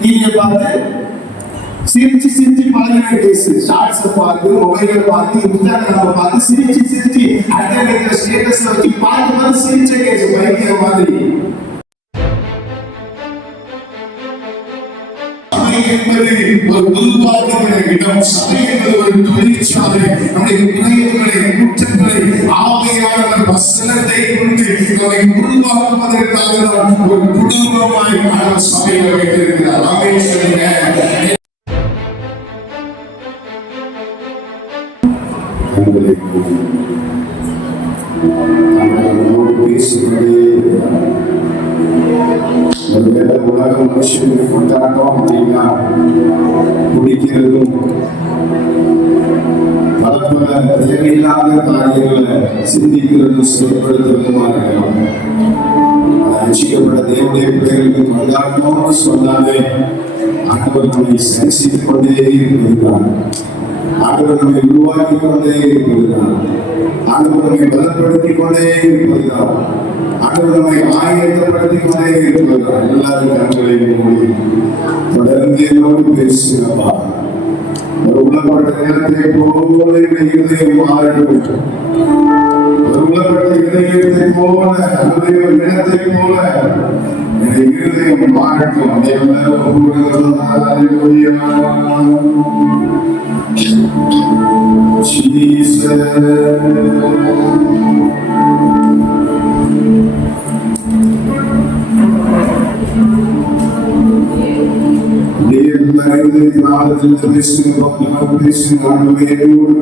டிவியை பார்த்து சிரிச்சு சிரிச்சு பழகிற கேஸ். ஷார்ட்ஸை பார்த்து, மொபைலை பார்த்து, இன்ஸ்டாகிராம பார்த்து சிரிச்சு சிரிச்சு அடுத்த ஸ்டேட்டஸ்ல வச்சு பார்த்து பார்த்து சிரிச்ச கேஸ் பைக்கிற மாதிரி. என்பது ஒரு உருவாக்குகிற இடம். சபை என்பது ஒரு தொழிற்சாலை. நம்முடைய விளைவுகளை, குற்றங்களை ஆவியானவர் வசனத்தை கொண்டு நம்மை உருவாக்குவதற்காக ஒரு குடும்பமாய் அவர் சபையில் வைத்திருக்கிறார். ஆமென் சொல்லுங்க. உலக மனுஷனுக்கு கொண்டாட்டம் அப்படின்னா குடிக்கிறதும் பல தேவையில்லாத காரியங்களை சிந்திக்கிறதும் செயல்படுத்துறதுமா இருக்கலாம். ரட்சிக்கப்பட்ட தேவனுடைய பிள்ளைகளுக்கு கொண்டாட்டம்னு சொன்னாலே ஆண்டவர் நம்மை சரிசித்துக் கொண்டே இருக்கிறார். ஆண்டவர் நம்மை உருவாக்கி கொண்டே இருக்கிறார். ஆண்டவர் நம்மை பலப்படுத்திக் கொண்டே இருக்கிறார். ஆண்டவர் நம்மை ஆயத்தப்படுத்திக் கொண்டே இருக்கிறார். எல்லாரும் கண்களையும் மூடி தொடர்ந்து என்னோடு பேசுகிறப்பா. ஒரு உள்ளப்பட்ட நேரத்தை போல இதயம் மாறட்டும். ஒரு உள்ளப்பட்ட இதயத்தை போல, ஒரு இடத்தை போல இருதயம் மாறட்டும்.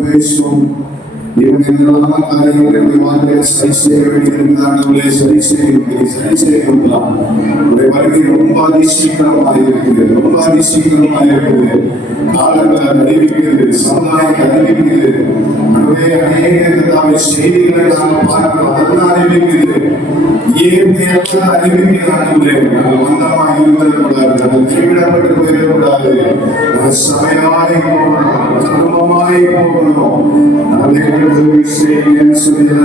பேசும் இவங்களெல்லாம் காரியங்களை வாழ்க்கையை சரி செய்ய வேண்டியிருந்தாங்களே, சரி செய்யலாம். உடைய வாழ்க்கை ரொம்ப அதிசீக்கிரமாக இருக்குது, ரொம்ப அதிசீக்கிரமாக இருக்குது. காலங்களை அறிவிக்கிறது, சமுதாயத்தை அறிவிக்கிறது. அநேக செய்திகளை நாங்கள் பார்க்கிறோம், அதெல்லாம் அறிவிக்கிறது. இயற்கையெல்லாம் அறிவிக்கிறாங்களே, நாங்கள் மந்தமாக இருந்துடக்கூடாது, அது கைவிடப்பட்டு போயிடக்கூடாது. சபையாய் போகணும், குடும்பமாய் போகணும். செய்ய சொல்லி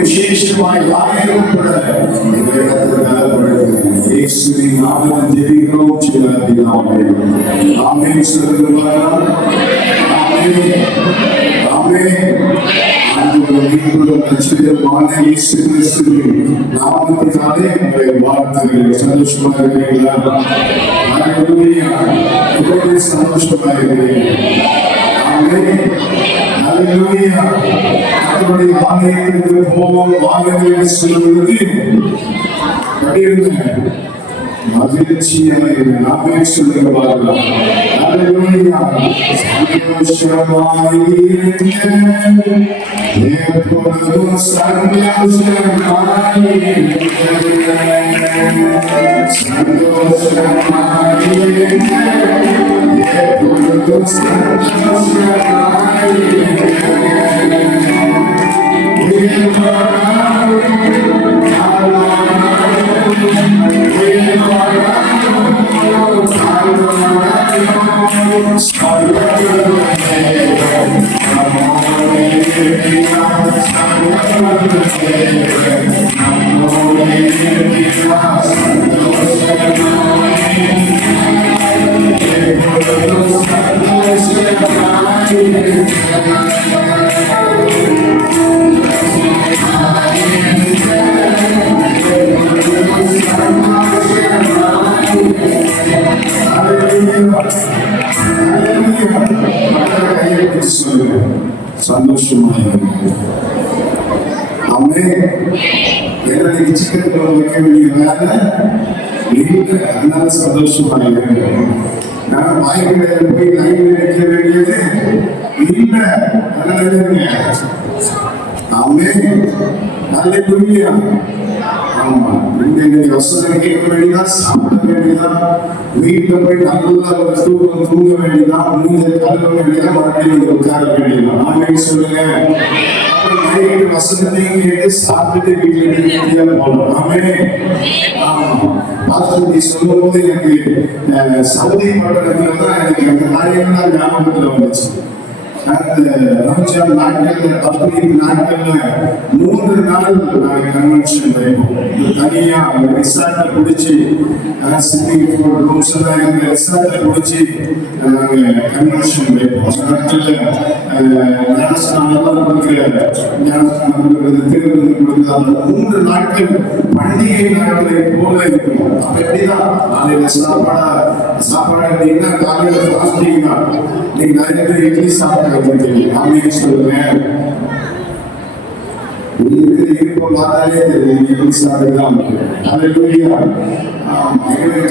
விசேஷமாய் இயேசுவின் நாமத்தில் ஜெபிக்கிறோம் பிதாவே. ஆமென் சொல்லுங்க. ஆமென் ஆமென். ஆண்டவரே மீட்பரும் இரட்சகருமான இயேசு கிறிஸ்துவின் நாமத்தினாலே உங்களை வாழ்த்துகிறேன். சந்தோஷமாக இருக்கிறீர்களா? ஹல்லேலூயா. எப்படி சந்தோஷமாக இருக்கிறீர்கள்? ஆமென் ஹல்லேலூயா. ஆண்டவருடைய ஆலயத்திற்கு போவோம் வாருங்கள் என்று சொல்லுவது மகிழ்ச்சியாக நாமே சொல்லுங்க பாருங்கள். ஹல்லேலூயா. சந்தோஷமாக எப்பொழுதும் சந்தோஷமாக எப்பொழுதும் சந்தோஷமாக எனக்கு சிக்கன் குழம்பு வைக்க வேண்டிய வேலை இல்லை, அதனால சந்தோஷமாக நான் வாய்ப்பு போய் லைன்ல வைக்க வேண்டியது இல்லை, அதனால ஹல்லேலூயா. ஆமா, நீங்க வசனம் கேட்க வேண்டியதா, சாப்பிட வேண்டியதா, வீட்டுல போய் நல்லா ஒரு தூக்கம் தூங்க வேண்டியதா, மூஞ்ச கழுவ வேண்டியதா, மறுபடியும் உட்கார வேண்டியதா. ஆமென் சொல்லுங்க. வசனத்தையும் கேட்டு சாப்பிட்டு வீட்டுல போகணும். ஆமென். ஆமா, பாஸ்டர் சொல்லும் போது எனக்கு சவுதி பட்டணத்துல தான் எனக்கு அந்த காரியங்கள்லாம் ஞாபகத்துல வந்துச்சு. ரம்ஜான் நாட்கள், பக்ரீத் நாட்கள்ல 3 நாள் நாங்கள் கன்வென்ஷன் வைப்போம். தனியா ரிசார்ட்டை பிடிச்சி ஸ்விம்மிங் பூல் ரூம்ஸ் எல்லாம் எங்க ரிசார்ட்டை பிடிச்சி நாங்கள் கன்வென்ஷன் வைப்போம். அந்த நாட்கள்ல ஞானஸ்நானம் கொடுக்கிறது, திருவிழா கொடுக்கிறது, அந்த 3 நாட்கள் பண்டிகை நாட்களை போல இருக்கும். அப்ப எப்படிதான் காலையில சாப்பாடு என்ன காலையில பாஸ்டிங் தான். நீங்க நிறைய பேர் இட்லி சாப்பிட்டு ஆமென் சொல்லுங்க. இருப்போம் பார்த்தாலே இட்லி சாப்பிட்டுதான். ஹல்லேலூயா.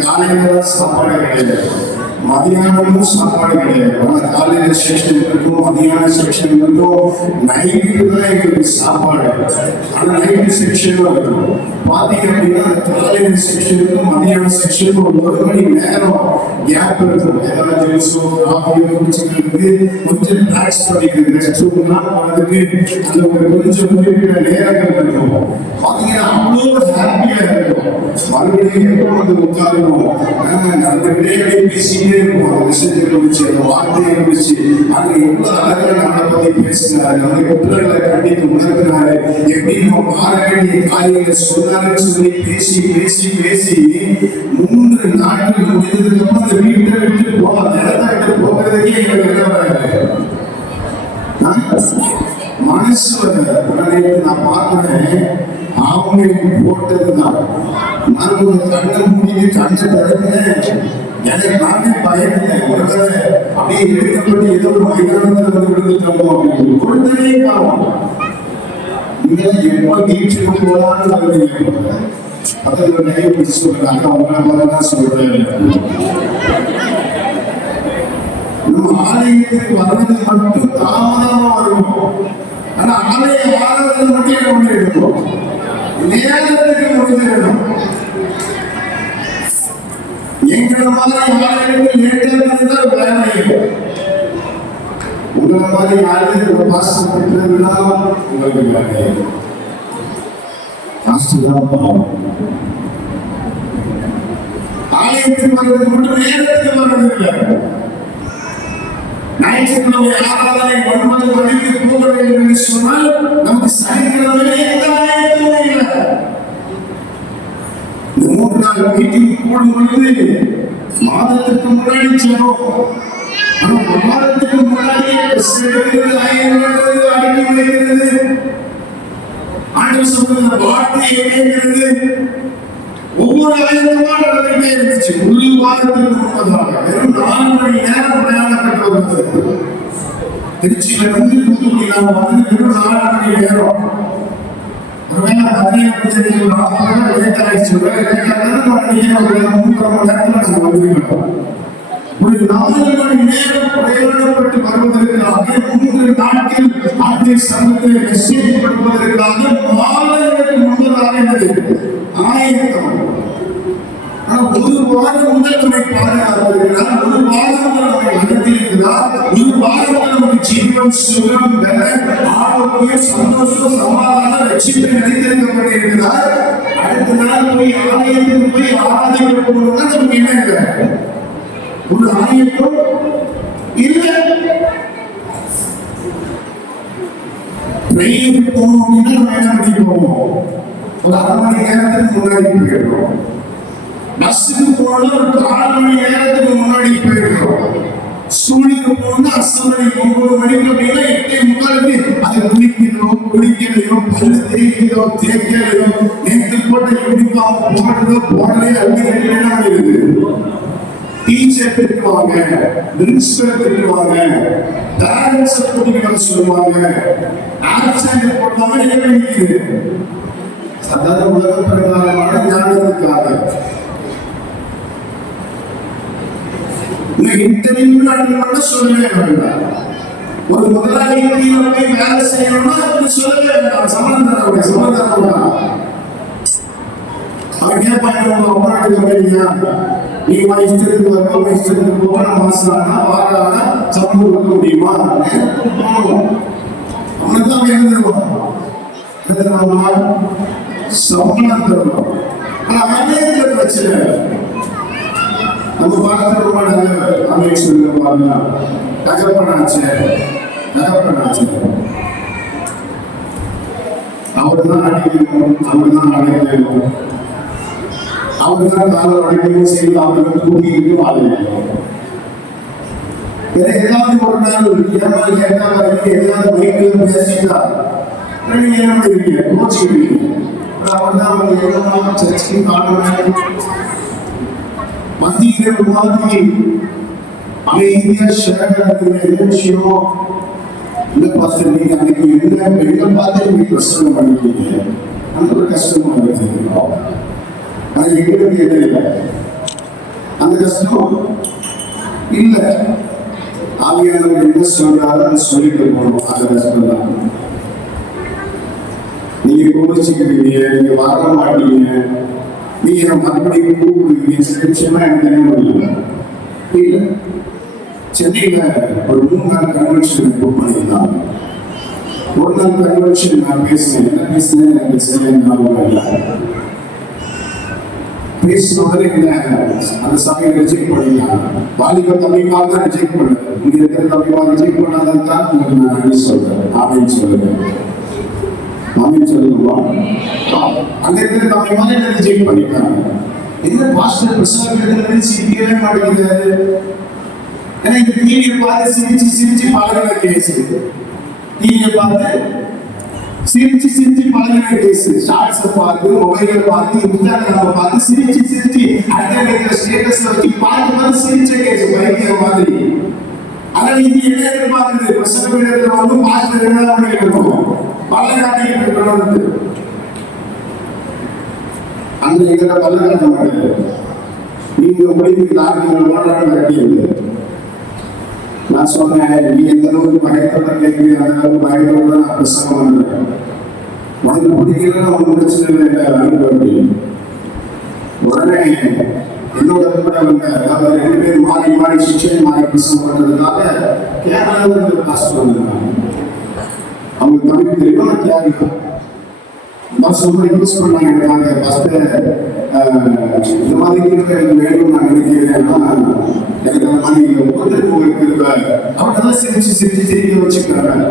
காலையில சாப்பாடு கிடையாது, மதியானமும் சாப்பாடு கிடையாது. ஆனால் காலையில செக்ஷன் இருக்கும், மதியான செக்ஷன் இருக்கும், நைட்டு தான் எங்களுக்கு சாப்பாடு. ஆனால் நைட்டு செக்ஷனும் இருக்கும். பார்த்தீங்க அப்படின்னா காலையில செக்ஷனுக்கும் மதியான செக்ஷனுக்கும் 1 மணி நேரம் கேப் இருக்கும். ஏதாவது ஜூஸோ காஃபியோ குடிச்சுக்கிறது, கொஞ்சம் ரிலாக்ஸ் பண்ணிக்கிறது, ரெஸ்ட் ரூம்லாம் போனதுக்கு அந்த ஒரு கொஞ்சம் குறிப்பிட்ட நேரங்கள் இருக்கும். பார்த்தீங்கன்னா அவ்வளோ ஹாப்பியா இருக்கும். மறுபடியும் எப்போ வந்து உட்காரணும், அந்த விடையை பேசிக்கிட்டே இருக்கும். அந்த விஷயத்தை குறிச்சு, அந்த வார்த்தையை குறிச்சு, அங்க எவ்வளோ அழகாக நம்மளை பற்றி பேசினாரு, அந்த குற்றங்களை கண்டித்து உணர்த்தினாரு, எப்படி நம்ம மாற வேண்டிய காரியங்களை சொன்னாருன்னு சொல்லி பேசி பேசி பேசி 3 நாட்கள் முடிந்ததுக்கு அப்புறம் அந்த வீட்டை விட்டு போக, அந்த இடத்தை விட்டு போகிறதுக்கே எங்களுக்கு என்ன வராது, மனசு நான் பார்க்கிறேன். அவங்க போட்டதுதான் நான் கண்ணை மூடி கண்ணை திறந்தேன். எனக்கு நானே பயந்தேன், ஒருவேளை அப்படியே எடுக்கப்பட்டு ஏதோ ஒரு மைதானத்தில் விழுந்துட்டோமோ அப்படின்னு. கொடுத்ததே காலம் இதெல்லாம் எப்ப வீட்டுக்கு போகலான்னு வருவீங்க. அதை நிறைய பிடிச்சி சொல்றாங்க, அவங்க தான் சொல்றேன். நம்ம ஆலயத்துக்கு வர்றது மட்டும் தாமதமா வருவோம். ஆனா ஆலய ஆராதனை மட்டும் என்ன பண்ணிருக்கோம், நேரத்துக்கு முடிஞ்சிடணும். எங்களை மாதிரி ஆலயங்கள் லேட்டா வேலை, உங்களை மாதிரி யாரும் ஒரு மாசம் உங்களுக்கு வேலை ஆலயத்துக்கு வர்றது மட்டும் நேரத்துக்கு வர்றதில்லை. ஞாயிற்றுக்கிழமை ஆராதனை 9 மணிக்கு போக வேண்டும் என்று சொன்னால் நமக்கு சனிக்கிழமை எந்த ஆலயத்திலும் இல்லை. இந்த 3 நாள் மீட்டிங் கூடும் பொழுது மாதத்துக்கு முன்னாடி செல்வோம். ஆனா மாதத்துக்கு முன்னாடி அடக்கி வைக்கிறது ஆண்டு சொல்றது வார்த்தை கேட்கிறது ஒவ்வொரு ஆயிரமா நடந்துகிட்டே இருந்துச்சு. முழு வாரத்துக்கு முன்பதாக வெறும் 4 மணி நேரம் பிரயாணப்பட்டு வந்தது. திருச்சியில இருந்து தூத்துக்குடி நான் வந்து வெறும் 4 மணி நேரம். ஒருவேளை நிறைய பிரச்சனைகள் லேட் ஆயிடுச்சு. ஒரு 4 மணி நேரம் பிரயாணப்பட்டு வருவதற்காக 3 நாட்கள் ஆட்சி சங்கத்தை மெசேஜ் கொடுப்பதற்காக மாதங்களுக்கு முன்பதாக ஆயத்தம். ஒரு வாரம் முதல் நம்மை பாதுகாத்திருக்கிறார். ஒரு வாரம் நம்மை நடத்தியிருக்கிறார். ஒரு வாரம் நமக்கு ஜீவன் சுகம் ஆரோக்கியம் சந்தோஷம் சமாதானம் ரட்சிப்பை நினைத்திருக்கப்பட்டிருக்கிறார். அடுத்த நாள் போய் ஆலயத்துக்கு போய் ஆராதிக்க போகணும்னா நமக்கு என்ன இல்லை, ஒரு ஆயத்தம் இல்லை. ட்ரெயினுக்கு போகணும் அப்படின்னா நம்ம என்ன பண்ணி போவோம், ஒரு 1/2 மணி நேரத்துக்கு முன்னாடி போயிடுறோம். பஸ்ஸுக்கு போனா ஒரு 4 மணி நேரத்துக்கு முன்னாடி போயிடுறோம். ஸ்கூலுக்கு போனா அசம்பளி 9 மணிக்கு அப்படின்னா 8:45 அது குளிக்கலையோ பல்லு தேய்க்கலையோ தேய்க்கலையோ நேற்று போட்ட யூனிஃபார்ம் போடலே அப்படி டீச்சர் திட்டுவாங்க, பிரின்சிபல் திட்டுவாங்க, பேரண்ட்ஸ் கூட்டிட்டு சொல்லுவாங்க, ஆப்சென்ட் போட்டாங்க. என்ன நினைக்குது அதாவது உலக பிரகாரமான ஞானத்துக்காக இன்டர்வியூ அட்டெண்ட் சொல்லவே வேண்டாம். ஒரு முதலாளி போய் வேலை செய்யணும்னா அப்படி சொல்லவே வேண்டாம். சமாதானம் அவன் கேட்பாங்க, நீ இஷ்டத்துக்கு வரணும், இஷ்டத்துக்கு போக மாசானா வாரானா சம்பளம் கொடுக்க முடியுமா? அவனுதான் எழுதுவான் சம்பளம் தரணும். ஆனா பிரச்சனை நம்ம பார்த்து அமைச்சர் தகப்பனாச்சு அவர்தான் அடிக்கணும், அவர்தான் அடைக்கணும், அவர்தான் காலம் அடைக்கணும் செய்து அவர்கள் தூக்கிட்டு வாழணும். ஏதாவது ஒரு நாள் ஏதாவது மைக்கில் பேசிட்டா நீங்க என்ன பண்ணுவீங்க, கோச்சிக்கிறீங்க. அவர்தான் அவங்க எல்லாம் சர்ச்சைக்கு காரணம் மத்திய மாதிரி அமைதியா ஷேர் விஷயம் இந்த பாஸ்டர் நீங்க அன்னைக்கு என்ன பெண்களை பார்த்து நீங்க பிரசனம் பண்ணுவீங்க, அந்த ஒரு கஷ்டமா இருக்கு. அது எங்களுக்கு என்ன இல்லை, அந்த கஷ்டம் இல்லை. ஆவியானவர் என்ன சொல்றாரு அதை சொல்லிட்டு போகணும். அந்த கஷ்டம் தான். நீங்க கோச்சிக்கிறீங்க, நீங்க வர மாட்டீங்க, நீங்க மறுபடியும் கூப்பிடுவீங்க. சில விஷயம்லாம் எனக்கு தெரிய இல்லை. சென்னையில ஒரு 3 நாள் கன்வென்ஷன் புக் பண்ணியிருந்தாங்க. 1 நாள் கன்வென்ஷன் நான் பேசினேன். என்ன பேசினேன் எனக்கு சரியா பேசினோட அந்த சமயம் ரிஜெக்ட் பண்ணிக்கலாம். வாலிப தம்பிமாக தான் ரிஜெக்ட் பண்ணேன். இங்க இருக்கிற தம்பிமாக ரிஜெக்ட் பண்ணாதான் தான் உங்களுக்கு நான் நன்றி சொல்றேன். அப்படின்னு சொல்லுவேன். மாமின்னு சொல்லுவோம். அங்க இருக்கிற தம்பிமாக என்ன ரிஜெக்ட் பண்ணிட்டாங்க. என்ன பாஸ்டர் பிரசவ சிரிக்கவே மாட்டேங்குது. ஏன்னா இந்த டிவியை பார்த்து சிரிச்சு பழகிற கேஸ், டிவியை பார்த்து சிரிச்சு பழகிற கேஸ், ஷார்ட்ஸை பார்த்து மொபைலை பார்த்து இன்ஸ்டாகிராமை பார்த்து சிரிச்சு அடுத்த ஸ்டேட்டஸ் வச்சு பார்த்து சிரிச்ச கேஸ் பயங்கர மாதிரி. ஆனா இது என்ன எதிர்பார்க்குது, பிரசவ வீரத்தில் வந்து பாஸ்டர் என்ன இருக்கணும், பல்ல காட்டிட்டு இருக்கணும். அந்த எங்களை பல்ல காட்ட மாட்டாங்க. நீங்க முடிவு கட்டியது நான் சொன்னேன். நீ எந்த அளவுக்கு பயத்தோட கேட்கிறீங்க, அந்த அளவுக்கு பயத்தோட நான் பிரசங்கம் பண்றேன். உனக்கு பிடிக்கிறதுனா ஒன்றும் பிரச்சனை இல்லை அனுப்பி உடனே என்னோட கூட அவங்க 2 பேர் மாறி சிக்ஷன் மாறி பிரசங்கம் பண்றதுக்காக கேரளாவில் காசு வந்திருக்காங்க. அவங்க தமிழ் தெரியும் தியாகம் இன்வெஸ்ட் பண்ணாங்க. ஃபர்ஸ்ட் இந்த மாதிரி இருக்கிற வேணும் நான் நினைக்கிறேன். எனக்கு அந்த மாதிரி ஒவ்வொருத்தருக்கு அவங்கெல்லாம் சிரிக்க வச்சுக்கிறாங்க.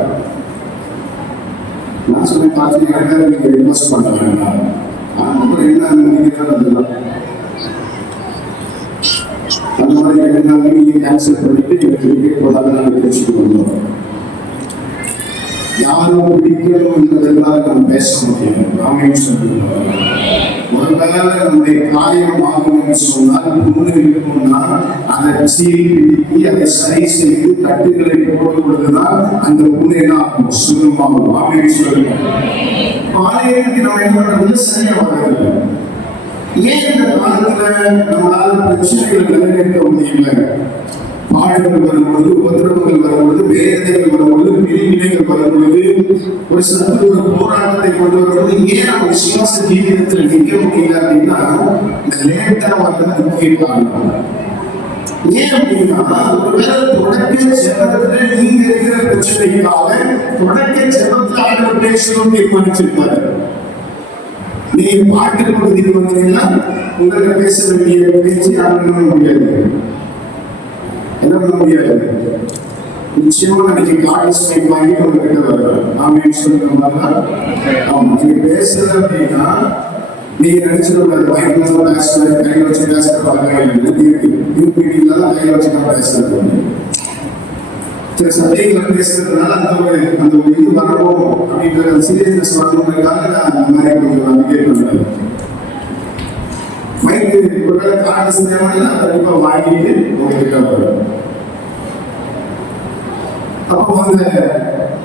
நான் சொன்ன பார்த்து நீங்க இன்வெஸ்ட் பண்ண வேண்டாம். அப்புறம் என்ன நினைக்கிறேன் அதெல்லாம் அந்த மாதிரி எல்லா மீட்டிங் கேன்சல் பண்ணிட்டு எங்களுக்கு போடாத நாங்கள் பேசிட்டு வந்தோம். யாரும் பிடிக்கணும் என்பதெல்லாம் நாம் பேச முடியாது. ராமேன்னு சொல்லுவோம். ஒருவேளை நம்முடைய காரியம் ஆகும் என்று சொன்னால் புண்ணு இருக்கும்னா அதை சீர்பிடிக்கி அதை சரி செய்து கட்டுகளை போடும் பொழுதுதான் அந்த புண்ணு என்ன ஆகும், சுகமாகும். ராமேன்னு சொல்லுவோம். காரியத்துக்கு நம்ம என்ன பண்றது, சரியா வரவில்லை. ஏன் இந்த காலத்துல நம்மளால பிரச்சனைகளை நிறைவேற்ற முடியல? பாடுகள் வரும்பொழுது, உபத்திரவங்கள் வரும்பொழுது, வேதனைகள் வரும்பொழுது, பிரிவினைகள் வரும்பொழுது, ஒரு சத்து ஒரு போராட்டத்தை கொண்டு வரும்பொழுது ஏன் நம்ம விசுவாச ஜீவிதத்தில் நிற்க முடியல அப்படின்னா இந்த லேட்டா வந்த முக்கிய காரணம். ஏன் அப்படின்னா ஒருவேளை தொடக்க ஜெபத்துல நீங்க இருக்கிற பிரச்சனைக்காக தொடக்க ஜெபத்துல ஆண்டவர் பேசணும்னு தீர்மானிச்சிருப்பாரு. நீங்க பாட்டு பகுதியில் வந்தீங்கன்னா உங்களுக்கு பேச வேண்டிய பேச்சு யாரும் முடியாது, என்ன பண்ண முடியாது. நிச்சயமா நீங்க காலேஜ் டைம் வாங்கி உங்ககிட்ட வருவேன். நாம சொல்ற மாதிரிதான் ஆமா நீங்க பேசுறது அப்படின்னா நீங்க நினைச்சிருக்க பயங்கரமா பேசுறது, கையில வச்சு பேசுறது யூபிடிலாம் கையில வச்சு தான் பேசுறது. சில சந்தைகளை பேசுறதுனால அந்த ஒரு இது வரணும் அப்படின்ற சீரியஸ்னஸ் வரணுங்கிறதுக்காக நான் அந்த மாதிரி கொஞ்சம் நம்பிக்கை பண்ணுறேன். மைக்கு ஒருவேளை காலேஜ் தேவைன்னா கண்டிப்பா வாங்கிட்டு உங்ககிட்ட வருவேன். அப்போ அந்த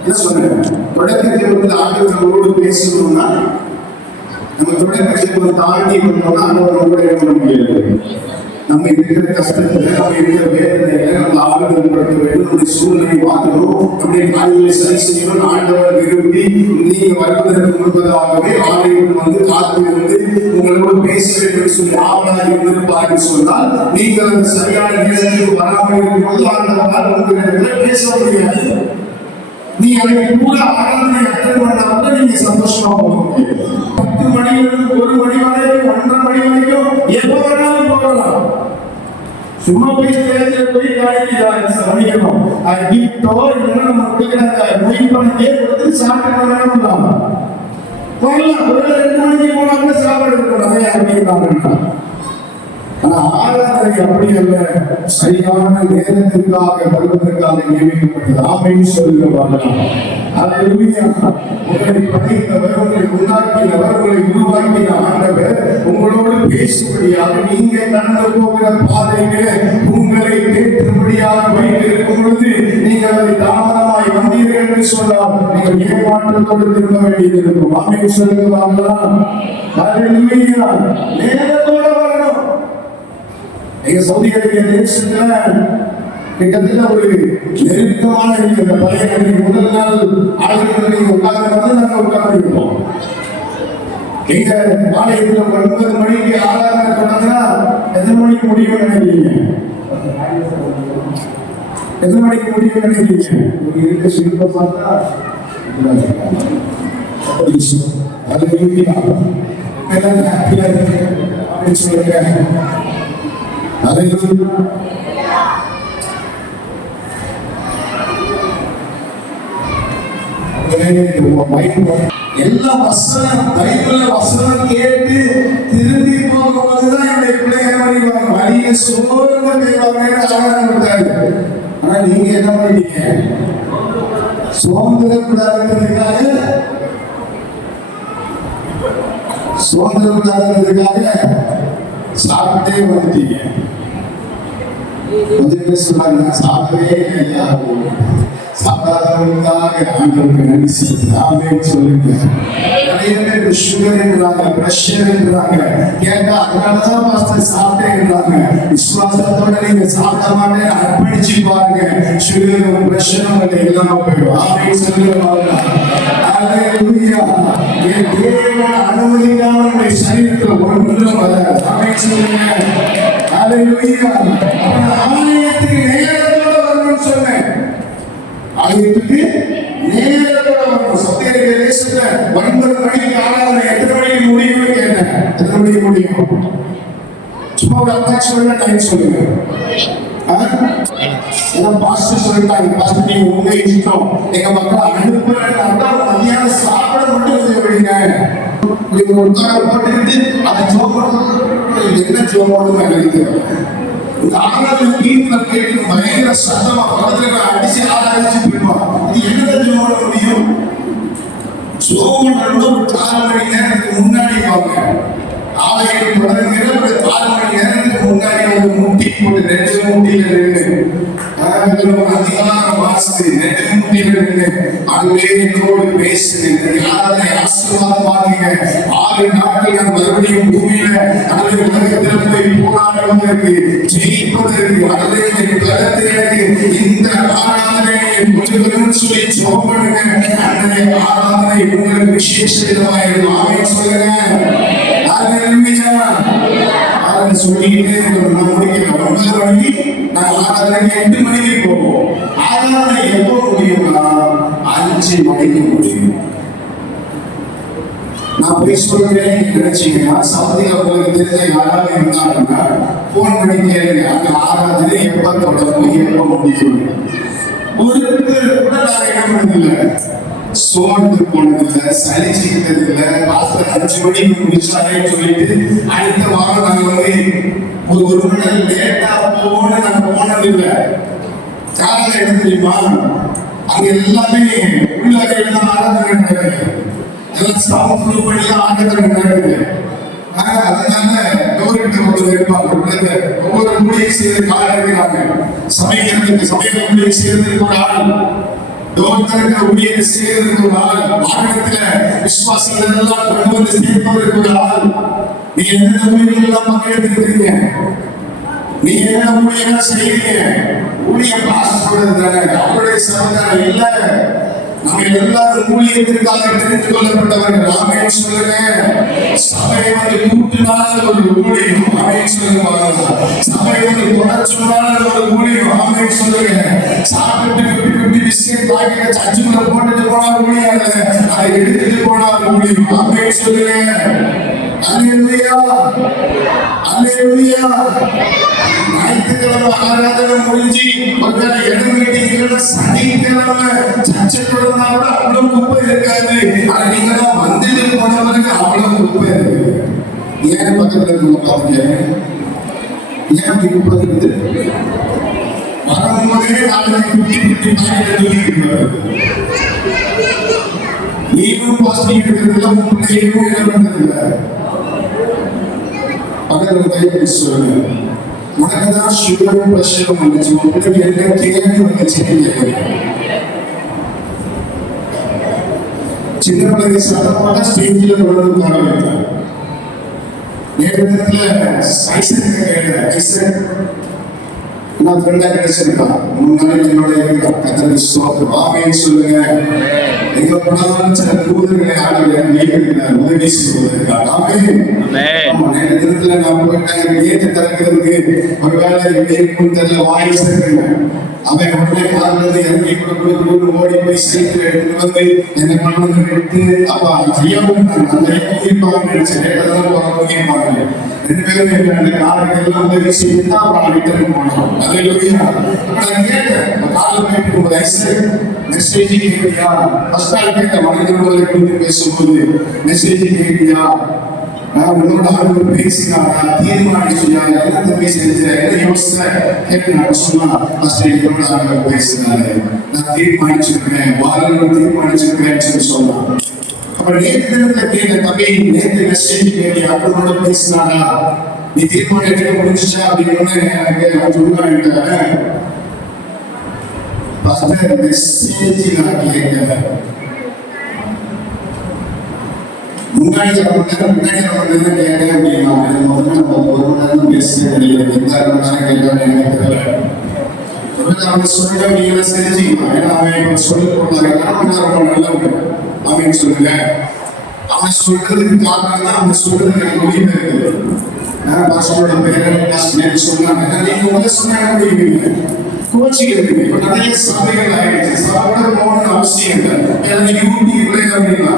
என்ன சொல்றேன், தொடக்கத்தில் வந்து ஆண்டவர் நம்மளோடு பேசணும்னா நம்ம தொடக்கத்தை தாண்டி பண்ணோம்னா ஆண்டவர் என்ன பண்ண முடியாது. நம்ம இருக்கிற கஷ்டத்துல, நம்ம இருக்கிற வேதனையில நம்ம ஆளுநர் படுத்த வேண்டும், நம்முடைய சூழ்நிலை மாற்றணும், நம்முடைய காரியங்களை சரி செய்யணும். ஆண்டவர் விரும்பி நீங்க வருவதற்கு முன்பதாகவே ஆலயம் வந்து காத்து இருந்து உங்களோடு பேச வேண்டும் சொல்லி ஆவலாக இருந்திருப்பார்கள் சொன்னால் நீங்கள் அந்த சரியான நேரத்துக்கு வராமல் இருக்கும்போது ஆண்டவரால் உங்களிடத்தில் பேச முடியாது. நீ எனக்கு கூட ஆராதனை அட்டன் பண்ணாம நீங்க சந்தோஷமா போக முடியாது. 10 மணிலிருந்து 1 மணி வரைக்கும் 1:30 மணி வரைக்கும் எப்போ வேணாலும் போகலாம். சும்மா போய் ஸ்டேஜ்ல போய் காணிக்கிறாங்க சமைக்கணும். அது கிஃப்டோ இல்லைன்னா நம்ம கொடுக்குற மொய் பணத்தையே கொடுத்து சாப்பிட்டு வேணும்லாம் போகலாம். ஒரு 2 மணிக்கு போனாங்க சாப்பாடு இருக்கணும் அப்படின்னாங்க. ஆனா ஆராதனை அப்படி அல்ல, சரியான நேரத்திற்காக வருவதற்காக நியமிக்கப்பட்டது. ஆமென் சொல்லுவாங்க. அல்லேலூயா. உங்களை படைத்தவர், உங்களை உண்டாக்கினவர், உங்களை உருவாக்கின ஆண்டவர் உங்களோடு பேசும்படியாக நீங்க கடந்து போகிற பாதைகளை உங்களை கேட்கும்படியாக வைத்திருக்கும் பொழுது நீங்கள் அதை தாமதமாய் வந்தீர்கள் என்று சொன்னால் நீங்கள் ஏமாற்றத்தோடு திரும்ப வேண்டியது இருக்கும். ஆமென் சொல்லுவாங்களா? அல்லேலூயா. நேரத்தோட வரணும். எங்க சவுதி அரேபியா தேசத்துல கிட்டத்தட்ட ஒரு நெருக்கமான இந்த பழைய முதல் நாள் ஆளுநர்கள் உட்கார்ந்து நாங்கள் உட்கார்ந்துருக்கோம். எங்க ஆலயத்துல 9 மணிக்கு ஆராதனை தொடங்கினா எத்தனை மணிக்கு முடியும் நினைக்கிறீங்க? எத்தனை மணிக்கு முடியும் நினைக்கிறீங்க? ஒரு இருக்க சிறப்பை பார்த்தா எல்லா வசனம் பைபிள்ல வசனம் கேட்டு திரும்பி போகும்போதுதான் என்னுடைய பிள்ளைங்க வழியை சோர்ந்து போயிடுவாங்க. ஆனா நீங்க என்ன பண்ணீங்க? சுதந்திரக்கூடாதுங்கிறதுக்காக சாப்பிட்டே வந்துட்டீங்க. கொஞ்சம் பேர் சொன்னாங்க சாப்பிடவே இல்லையா, சாப்பிடாதவங்களுக்காக ஆண்டவருக்கு நன்றி செய்யுங்க சொல்லுங்க. நிறைய பேர் சுகர் என்றாங்க, பிரஷர் என்றாங்க, கேட்டா அதனாலதான் பாஸ்டர் சாப்பிட்டேன்றாங்க. விசுவாசத்தோட நீங்க சாப்பிட மாட்டேன் அர்ப்பணிச்சு பாருங்க, சுகரும் பிரஷரும் இல்லாம போயிடும். ஆமென் சொல்லுங்க. அல்லேலூயா. என் தேவன் அனுமதிக்காம நம்முடைய சரீரத்தில் ஒன்றும் வராது. ஆமென் சொல்லுங்க. அல்லேலூயா. ஆலயத்துக்கு நேரத்தோட வரணும்னு சொன்னேன். ஆலயத்துக்கு நேரத்தோட வரணும். சவுதி அரேபியா தேசத்துல 9 மணிக்கு ஆராதனை, எத்தனை மணிக்கு முடியும்னு கேட்டேன். எத்தனை மணிக்கு முடியும்? சும்மா ஒரு அப்ராக்சிமேட்டா டைம் சொல்லுங்க. பாஸ்டர் சொல்லிட்டாங்க, பாஸ்டர் நீங்க உங்க இஷ்டம், எங்க மக்கள் அனுப்புறேன் மத்தியானம் சாப்பிட மட்டும் விடுங்க. ஒரு போட்டுக்கிட்டு அதை ஜோம் என்ன ஜோம் எனக்கு இந்த ஆராதனை வீட்டுல போயிட்டு பயங்கர சத்தமா பக்கத்துல அடிச்சு ஆராதிச்சு போயிடுவான். இது என்ன தெரியுமா முடியும்? சோமனோட ஒரு 4 மணி நேரத்துக்கு முன்னாடி வாங்க. ஆலயம் தொடங்குகிற ஒரு 4 மணி நேரத்துக்கு முன்னாடி வந்து முட்டி போட்டு 2 முட்டியில நின்று அதிகாரம் வாசித்து 2 முட்டியில நின்று அதுவே என்னோடு பேசுங்க. யாராவது ஆசீர்வாதமாக்குங்க. 6 நாட்கள் நான் மறுபடியும் பூமியில அல்லது உலகத்தில் போய் போராடுவதற்கு ஜெயிப்பதற்கு அல்லது என் கருத்திற்கு இந்த ஆராதனையை கொஞ்சம் சொல்லி ஜெபம் பண்ணுங்க. அந்த ஆராதனை உங்களுக்கு விசேஷமாயிருக்கும். ஆமென் சொல்லுங்க. ஆராதனை சொல்லிக்கிட்டே இருக்கணும். முடிக்கிறோம் 9 மணிக்கு நான் ஆராதனை 8 மணிக்கு போவோம். ஆராதனை எப்போ முடியும்னா 5 மணிக்கு முடியும். நான் போய் சொல்றேன் நினைச்சீங்கன்னா சவுதியில உங்களுக்கு தெரிஞ்ச யாராவது இருந்தாங்கன்னா போன் பண்ணி கேளுங்க. அந்த ஆராதனை எப்ப தொடங்கும் எப்ப முடியும். ஒருத்தர் கூட நான் என்ன பண்ணதில்லை, சோர்ந்து போனதில்லை, சளிச்சுக்கிட்டதில்லை. பாஸ்டர் 5 மணிக்கு முடிச்சாரே சொல்லிட்டு அடுத்த வாரம் நாங்க வந்து ஒரு மணி நேரம் லேட்டா நாங்க போனதில்லை. காலையில என்ன தெரியுமா, அங்க எல்லாமே உள்ளவர்கள் தான் ஆராதனை நடக்குது. எல்லாம் ஸ்டாஃப் குரூப் பண்ணி தான் ஆராதனை நடக்குது. அதனால ஒவ்வொரு ஊழியை செய்து காலெடுக்கிறாங்க. சமைக்கிறதுக்கு சமையல் ஊழியை செய்யறதுக்கு ஒரு ஆள், டோர்த்தருக்கு ஊழியை செய்யறதுக்கு ஒரு ஆள், மாநிலத்துல விசுவாசிகள் எல்லாம் கொண்டு வந்து சேர்ப்பதற்கு ஒரு ஆள். நீ எந்த ஊழியர்கள் எல்லாம் பங்கெடுத்துருக்கீங்க, நீ என்ன ஊழியெல்லாம் செய்யறீங்க? ஊழிய பாஸ்டர் தானே, அவருடைய சகோதரர் இல்ல. நம்ம எல்லாரும் ஊழியத்திற்காக தெரிந்து கொள்ளப்பட்டவர்கள். ஆமென் சொல்லுங்க. சபை வந்து கூட்டினால ஒரு ஊழியம். ஆமென் சொல்லுங்க. சபை வந்து தொடர்ச்சியான ஒரு ஊழியம். ஆமென் சொல்லுங்க. சாப்பிட்டு பிஸ்கெட் பாக்கெட் சச்சுக்குள்ள போட்டுட்டு போனா ஊழியம் இல்ல, அதை எடுத்துட்டு போனா ஊழியம். ஆமென் சொல்லுங்க. அல்லேலூயா, அல்லேலூயா. ஞாயிற்றுக்கிழமை ஆராதனை முடிஞ்சு ஒருவேளை இடம் மீட்டிங்ல சனிக்கிழமை சர்ச்சைக்கு கூட அவ்வளவு குப்பை இருக்காது. ஆனா நீங்க தான் வந்துட்டு போனவருக்கு அவ்வளவு குப்பை இருக்கு. ஏன் பக்கத்துல இருக்கு பாருங்க, ஏன் அப்படி குப்பை இருக்குது? வரும்போதே நாளைக்கு குட்டி நீங்களும் பாசிட்டிவ் இருக்கிறதுல முன்னேறும் இல்லை. பக்கத்துல கை சொல்லுங்க. உனக்குதான் சுகரும் பிரஷரும் வந்துச்சு, உங்களுக்கு என்ன கேள்வி வந்துச்சு? சின்ன பிள்ளைங்க சத்தமாக ஸ்டேஜில் கொண்டு உட்கார வைத்தார். நேரத்துல ஐசக் கேட்டேன், ஐசக் நான் ஃப்ரெண்டா கிடைச்சிருக்கான், முன்னாடி என்னோட இருக்கான். கத்தருக்கு ஸ்தோத்திரம். ஆமென் சொல்லுங்க. எங்க போனாலும் சில தூதர்களை ஆண்டவர் நியமிக்கிறார் உதவி செய்வதற்காக. ஆமென். நேரத்துல நான் போயிட்டாங்க கேட்டு திறக்கிறதுக்கு ஒருவேளை இருக்கும் தெரியல வாய்ஸ் இருக்குங்க. அவன் உடனே காரணத்தை இறங்கி கொடுத்து ஓடி போய் சைக்கிள் எடுத்து வந்து என்ன பண்ணு எடுத்து அப்பா செய்யவும் அந்த இருப்பாங்க நினைச்சு கேட்டதான் போயிருப்பாங்க. 2 பேரும் அந்த காரணங்கள்லாம் உதவி செய்து தான் அவன் ரிட்டர்ன் பண்ணோம். அல்லேலூயா. நான் கேட்டேன் காலையில் போயிட்டு ஐசக் மெசேஜ் கேட்டியா? ஃபர்ஸ்ட் டைம் கேட்ட மனிதர்களை குறித்து பேசும்போது மெசேஜ் கேட்டியா? உன்னோட ஆளுநர் பேசினாரா, தீர்மானிச்சியா, என்ன தம்பி செஞ்ச, என்ன யோசிச்ச கேட்டு நான் சொன்னா என்னோட ஆளுநர் பேசினாரு, நான் தீர்மானிச்சிருக்கிறேன், வாழ்க்கை தீர்மானிச்சிருக்கிறேன்னு சொல்லி சொன்னான். அப்புறம் நேற்று தினத்துல கேட்ட தம்பி நேற்று மெசேஜ் கேட்டியா, அவனோட பேசினாரா, நீ தீர்மானம் எடுக்க முடிஞ்சிச்சா அப்படின்னு எனக்கு சொன்னாங்க. மெசேஜ் நான் கேட்கல. முன்னாடி கேட்டேன் அப்படின்னா முதல்ல 1 மணி நேரம் பேசுறது எந்த 1 மணி நேரம் கேட்கலாம் எனக்கு தெரியல. அவன் சொல்லிட்டு நீங்க செஞ்சுக்கலாம். ஏன்னா அவன் சொல்லி கொடுத்தாங்க அவன் சொல்லுங்க. அவன் சொல்றதுக்கு காரணம் தான் அவன் சொல்றதுக்கு எனக்கு உரிமை இருக்குது. பாஸ்டரோட பேரன் சொன்னாங்க, நீங்க முதல்ல சொன்னாங்க முடியுவீங்க கோச்சிக்கிறது. இப்ப நிறைய சபைகள் ஆயிடுச்சு, சபையோட போகணும்னு அவசியம் இல்லை. ஏன்னா யூடியூப்ல அப்படின்னா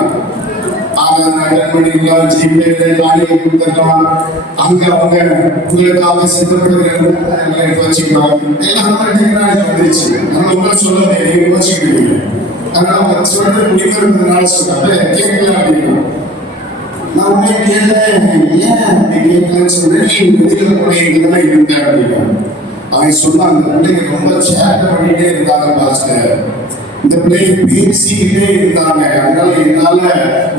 அங்க அவங்க உங்களுக்காக சித்தப்படுகிறது வச்சுக்கலாம். நம்ம சொல்ல வச்சுக்கிட்டு அதனால சொல்றது முடிக்கிறதுனால சொல்றேன் கேட்கல அப்படின்னா நான் உடனே கேட்டேன், ஏன் அப்படி கேட்கலன்னு சொல்றேன், வெளியில போனீங்கன்னா இருந்தேன் அப்படின்னா. அவன் சொன்னான், அந்த பிள்ளைங்க ரொம்ப சேட்டை பண்ணிட்டே இருந்தாங்க பாஸ்டர், இந்த பிள்ளைங்க பேசிக்கிட்டே இருந்தாங்க, அதனால என்னால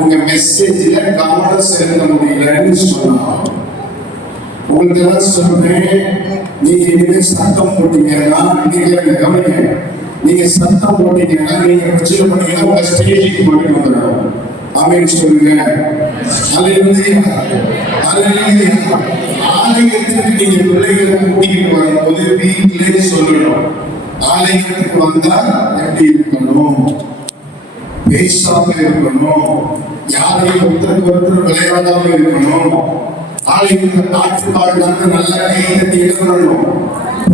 உங்க மெசேஜ்ல கவனம் செலுத்த முடியலன்னு சொன்னான். உங்களுக்கு எல்லாம் சொல்றேன், நீங்க இனிமே சத்தம் போட்டீங்கன்னா, நீங்க கவனிங்க, நீங்க சத்தம் போட்டீங்கன்னா நீங்க பிரச்சனை பண்ணீங்கன்னா உங்க ஸ்டேஜுக்கு போயிட்டு வந்துடணும். ஆமென் சொல்லுங்க. அல்லேலூயா, அல்லேலூயா. ஆலயத்துக்கு நீங்க பிள்ளைகளை கூட்டிட்டு வரும்போது வீட்டிலே சொல்லணும், ஆலயத்துக்கு வந்தா எப்படி இருக்கணும், பேசாம இருக்கணும், யாரையும் ஒருத்தருக்கு விளையாடாம இருக்கணும், ஆலயத்துல பாட்டு பாடுறாங்க நல்லா கை கட்டி எழுதணும்,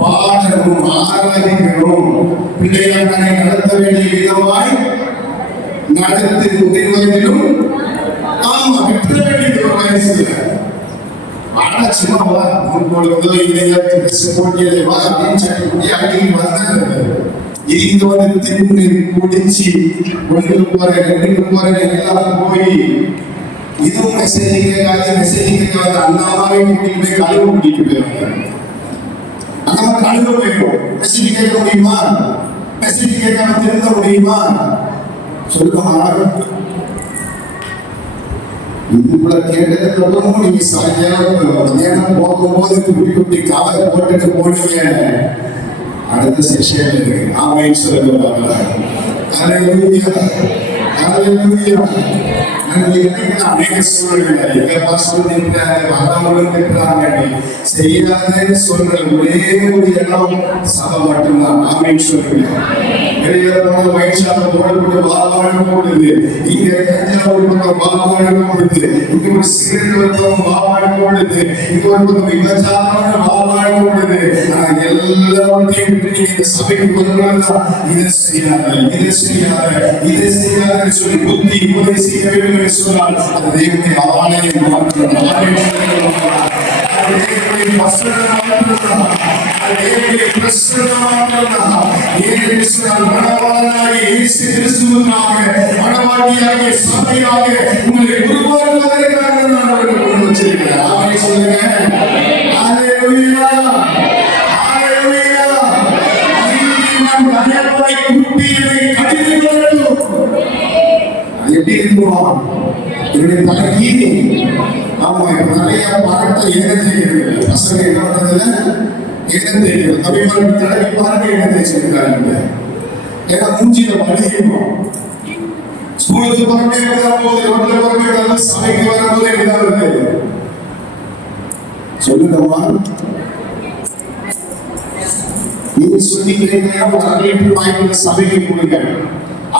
பாடணும், ஆராதிக்கணும், பிள்ளைகளை நடத்த வேண்டிய விதமாய் நடத்து உதவியிலும் ஆமா விட்டுற வேண்டிய ஒரு வயசுல ஆனா சும்மா உங்களுக்கு போட்டியிலே வா அப்படின்னு சொல்லி அடி வந்தாங்க. இங்க வந்து திரும்பி குடிச்சு ஒன்றுக்கு போறேன் ரெண்டுக்கு போறேன் எல்லாம் போய் இதுவும் மெசேஜ் கேட்காத அண்ணாவே கூட்டிட்டு போய் கழுவு கூட்டிட்டு போயிருவாங்க. அண்ணா கழுவ போயிடும். மெசேஜ் கேட்க முடியுமா? மெசேஜ் கேட்காம திருந்த முடியுமா? சொல்லுமா? இதுக்குள்ள கேட்டதுக்கு அப்புறமும் நீங்க சாயங்காலம் போகும்போது குட்டி குட்டி காலை போட்டுட்டு போனீங்க. அடுத்த செஷன் இருக்கு. ஆமென் சொல்லுவாங்க. ஹalleluya, ஹalleluya. அநேக சூழ்நிலை எங்க பாஸ்டர் நிற்கிறாங்க, வந்தவங்களும் நிற்கிறாங்க, செய்யாதேன்னு சொல்ற ஒரே ஒரு இடம் சபை மட்டும்தான். ஆமென் சொல்லுங்க. வெளியில போன வயசாக போடப்பட்டு வாழ போடுது, இங்க தஞ்சாவூர் பக்கம் வாழ போடுது, இங்க ஒரு சிறுவர் பக்கம் வாழ போடுது, இங்க ஒரு பக்கம் விபச்சாரமான வாழ போடுது. ஆனா எல்லாத்தையும் விட்டு நீங்க சபைக்கு வருவாங்க, இதை செய்யாத இதை செய்யாத இதை செய்யாத சொல்லி புத்தி உதவி செய்ய வேண்டும் என்று சொன்னால் அது தேவனுடைய ஆலயம் மாற்றம். மனவாட்டியாக சபையாக உங்களை உருவாக்குவதற்காக நான் அவர்கள் கொண்டு வச்சிருக்கிறேன். ஆமென் சொல்லுங்க. ஹalleluya, ஹalleluya. நீதிமான் கனவாய் குட்டியை கடிந்து கொள்ளட்டும். எப்படி இருக்குமா? என்னுடைய தலைக்கு ஆமா நிறைய பாடத்தை என்ன தெரியுது, பசங்க என்ன பண்றதுல என்ன தெரியுது, தமிழ் தலைக்கு பாருங்க என்ன தெரிஞ்சிருக்காங்க. ஏன்னா மூஞ்சியில வலிக்கும். ஸ்கூலுக்கு போறப்பே எப்பதான் போகுது, ரோட்ல போறப்பே சபைக்கு வரும்போது எப்பதான் வருது சொல்லுங்கம்மா. நீங்க சொல்லிக்கிறீங்க சபைக்கு கொடுங்க.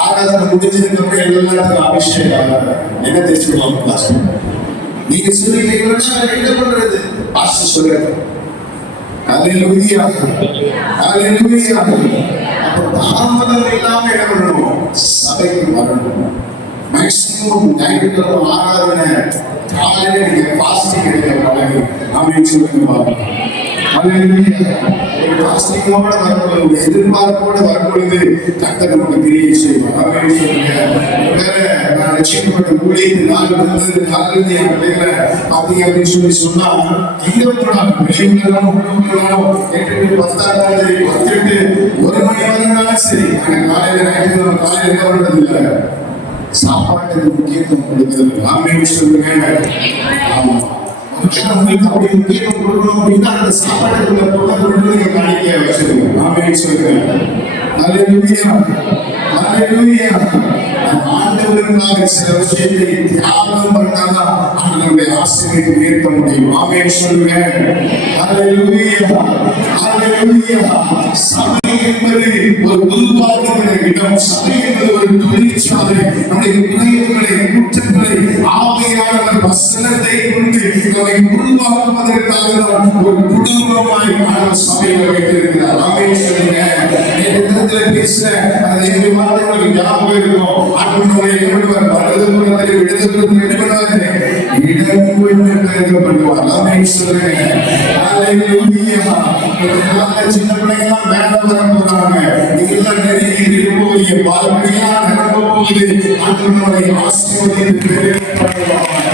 ஆராதனை முடிஞ்சதுக்கு அப்புறம் எல்லாத்துக்கும் அபிஷேகம் என்ன தெரிஞ்சுக்கலாம். நீங்க சொல்லிக்கிறீங்கன்னா என்ன பண்றது? பாஸ்டர் சொல்றாரு. ஹalleluya, ஹalleluya. அப்ப தாமதம் இல்லாம என்ன பண்ணணும்? சபைக்கு வரணும். மேக்ஸிமம் ஞாயிற்றுக்கிழமை ஆராதனை காலையில நீங்க பாஸ்டிங் எடுக்க பழகு. ஆமென் சொல்லுங்க. பாஸ்டிங்கோட வரும்பொழுது எதிர்பார்ப்போட வரும்பொழுது கர்த்தர் நமக்கு கிரியை செய்வார். ஆமென் சொல்லுங்க. நான் ரட்சிக்கப்பட்ட ஊழியத்தில் நாள் வந்தது நாளிலிருந்து என் பிள்ளைகளை பார்த்தீங்க அப்படின்னு சொன்னா எங்க விட்டுறாங்க வெளியூர்லாம் உள்ளூர்லாம் 8 10 10 1 மணி வரைக்கும் சரி. ஆனா காலையில ஞாயிற்றுக்கிழமை காலையில என்ன பண்றது இல்லை, சாப்பாட்டுக்கு முக்கியத்துவம் கொடுக்கிறது. ஆமென் சொல்லுங்க. ஆமா உங்களுக்கு அப்படி முக்கியத்துவம் கொடுக்கணும் அப்படின்னா அந்த சாப்பாட்டுக்குள்ள பொருளை நீங்க காணிக்க வச்சிருக்கணும். ஆமென் சொல்லுங்க. ஹalleluya, ஹalleluya. ஆண்டவருக்காக சில விஷயத்தை தியாகம் பண்ணாதான் ஆண்டவருடைய ஆசீர்வாதத்தை உயர்த்த முடியும். ஆமென் சொல்லுங்க. ஹalleluya, ஹalleluya. சபை என்பது ஒரு உருவாக்குகிற இடம். சபை என்பது ஒரு தொழிற்சாலை. நம்முடைய குறைகளை குற்றங்களை ஆவியானவர் வசனத்தை கொண்டு நம்மை உருவாக்குவதற்காக தான் ஒரு குடும்பமாய் ஆண்டவர் சபையை வைத்திருக்கிறார். ஆமென் சொல்லுங்க. நேரத்துல பேச அந்த 2 வார்த்தைகள் ஞாபகம் இருக்கும். ஆண்டவருடைய எவ்வளவு வலதுபுறத்தை இடதுபுறத்தை எடுக்கிறாரு, இடம் கொண்டு பெருகப்படுவார். ஆமென் சொல்லுங்க. ஹalleluya. சின்ன பிள்ளைங்கெல்லாம் மேல வர போறாங்க. நீங்கெல்லாம் நெருங்கி இருக்கும்போது பால்படியா நடக்க போகுது. ஆண்டவருடைய ஆசீர்வாதத்தை பெருகப்படுவாங்க.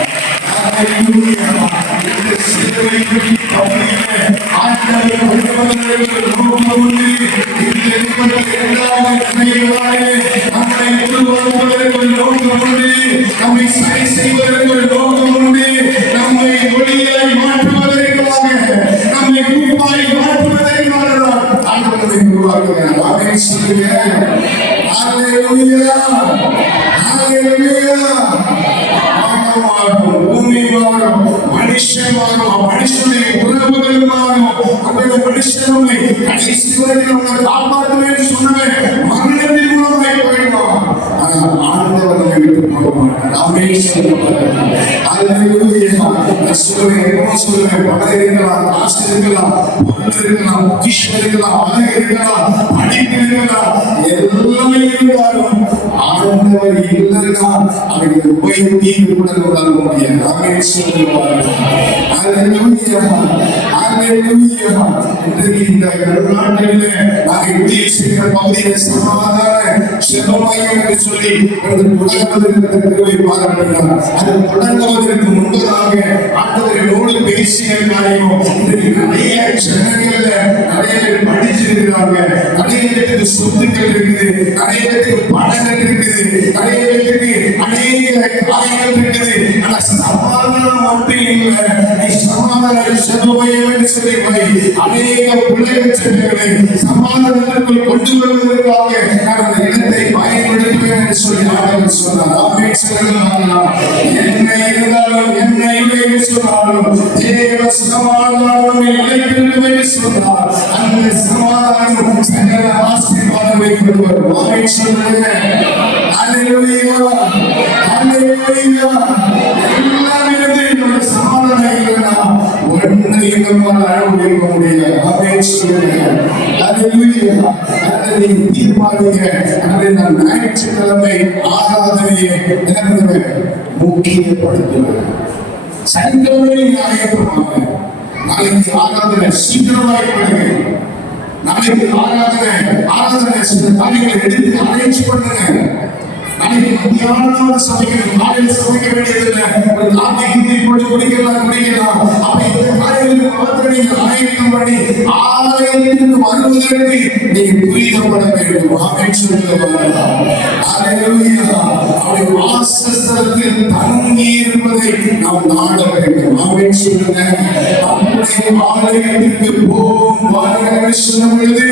நம்மை சரி செய்வதற்கு நோக்கம் உண்டு. நம்மை ஒளியாய் மாற்றுவதற்காக, நம்மை குப்பாய் மாற்றுவதற்காக ஆண்டவரை உருவாக்குகிறார். ஆமென் சொல்லுங்க. ஹல்லேலூயா, ஹல்லேலூயா. பூமி மாறும், மனுஷன் மாறும், மனுஷனுடைய உறவுகள் மாறும். அந்த மனுஷனை கடைசி வரைக்கும் நம்மை காப்பாற்றுவேன் சொன்னவன் மரணத்தின் மூலமாய் போயிடுவான். ஆனால் ஆண்டவர் நம்மை விட்டு போக மாட்டார். ஆமென் சொல்லுங்க. ஹல்லேலூயா. நான் சொல்லுவேன், பணம் இருக்கலாம், காசு இருக்கலாம், பொருள் இருக்கலாம், பொக்கிஷம் இருக்கலாம், அழகு இருக்கலாம், படிப்பு இருக்கலாம், எல்லாமே இருந்தாலும் ஆண்டவர் இல்லைன்னா அவர்கள் உபயோகிக்க கூட முடியாது. ஆமென் சொல்லுவார். ஹல்லேலூயா, ஹல்லேலூயா. இன்றைக்கு இந்த நாட்டிலே நாங்கள் உதவி செய்கிற பகுதியில் சமாதான செபமாய் என்று சொல்லி தொடங்குவதற்கு பாராட்டுகிறார். அது தொடங்குவதற்கு முன்பதாக ஆண்டவர்களோடு பேசிய காரியம் இன்றைக்கு நிறைய ஜனங்கள்ல நிறைய பேர் படிச்சிருக்கிறாங்க. நிறைய பேருக்கு சொத்துக்கள் இருக்குது, நிறைய பேருக்கு பணங்கள் இருக்குது, நிறைய பேருக்கு அநேக காரியங்கள் இருக்குது. ஆனா சமாதானம் மட்டும் இல்லை. நீ சமாதான செபமாய் சொல்லி அநேக பிள்ளைகள் செல்களை சமாதானத்திற்குள் கொண்டு வருவதற்காக நான் அந்த இடத்தை பயன்படுத்துவேன் என்று சொல்லி ஆண்டவர் சொன்னார். ஆமென் சொல்லுங்க. என்ன இருந்தாலும் என்ன இல்லை சொன்னாலும் தேவ சமாதானம் நிலைத்திருக்கும் என்று சொன்னார். அந்த சமாதானம் சகல ஆசீர்வாதங்களை கொண்டு வரும். ஆமென் சொல்லுங்க. ஹல்லேலூயா, ஹல்லேலூயா. எல்லாம் இருந்து சமாதானம் இல்லைன்னா ஒன்றையும் நம்மால் அனுபவிக்க முடியாது. ஆமென் சொல்லுங்க. ஹல்லேலூயா. அதை தீர்மானிக்க அதை நான் ஞாயிற்றுக்கிழமை ஆராதனையை முக்கியப்படுத்துவேன். சனிக்கிழமை ஆயத்தமாக நாளைக்கு ஆராதனை சீக்கிரமாய் பண்ணுங்க. நாளைக்கு ஆராதனை சில காரியங்களை எடுத்து அரேஞ்ச் பண்ணுங்க. நாளைக்கு மத்தியானம் சமைக்கணும், காலையில் சமைக்க வேண்டியதில்லை. ஒரு காப்பி கிண்டி போட்டு குடிக்கலாம். அப்ப இந்த காரியங்களுக்கு மாத்திரம் நீங்கள் ஆயத்தம் பண்ணி ஆலயத்திற்கு வருவதற்கு நீங்கள் புரியப்பட வேண்டும். ஆமென் சொல்லுங்க. ஹல்லேலூயா. அவருடைய வாசஸ்தலத்தில் தங்கி இருப்பதை நாம் நாட வேண்டும். ஆமென் சொல்லுங்க. அப்படியே ஆலயத்திற்கு போகும் வாருங்கள் சொல்லும் பொழுது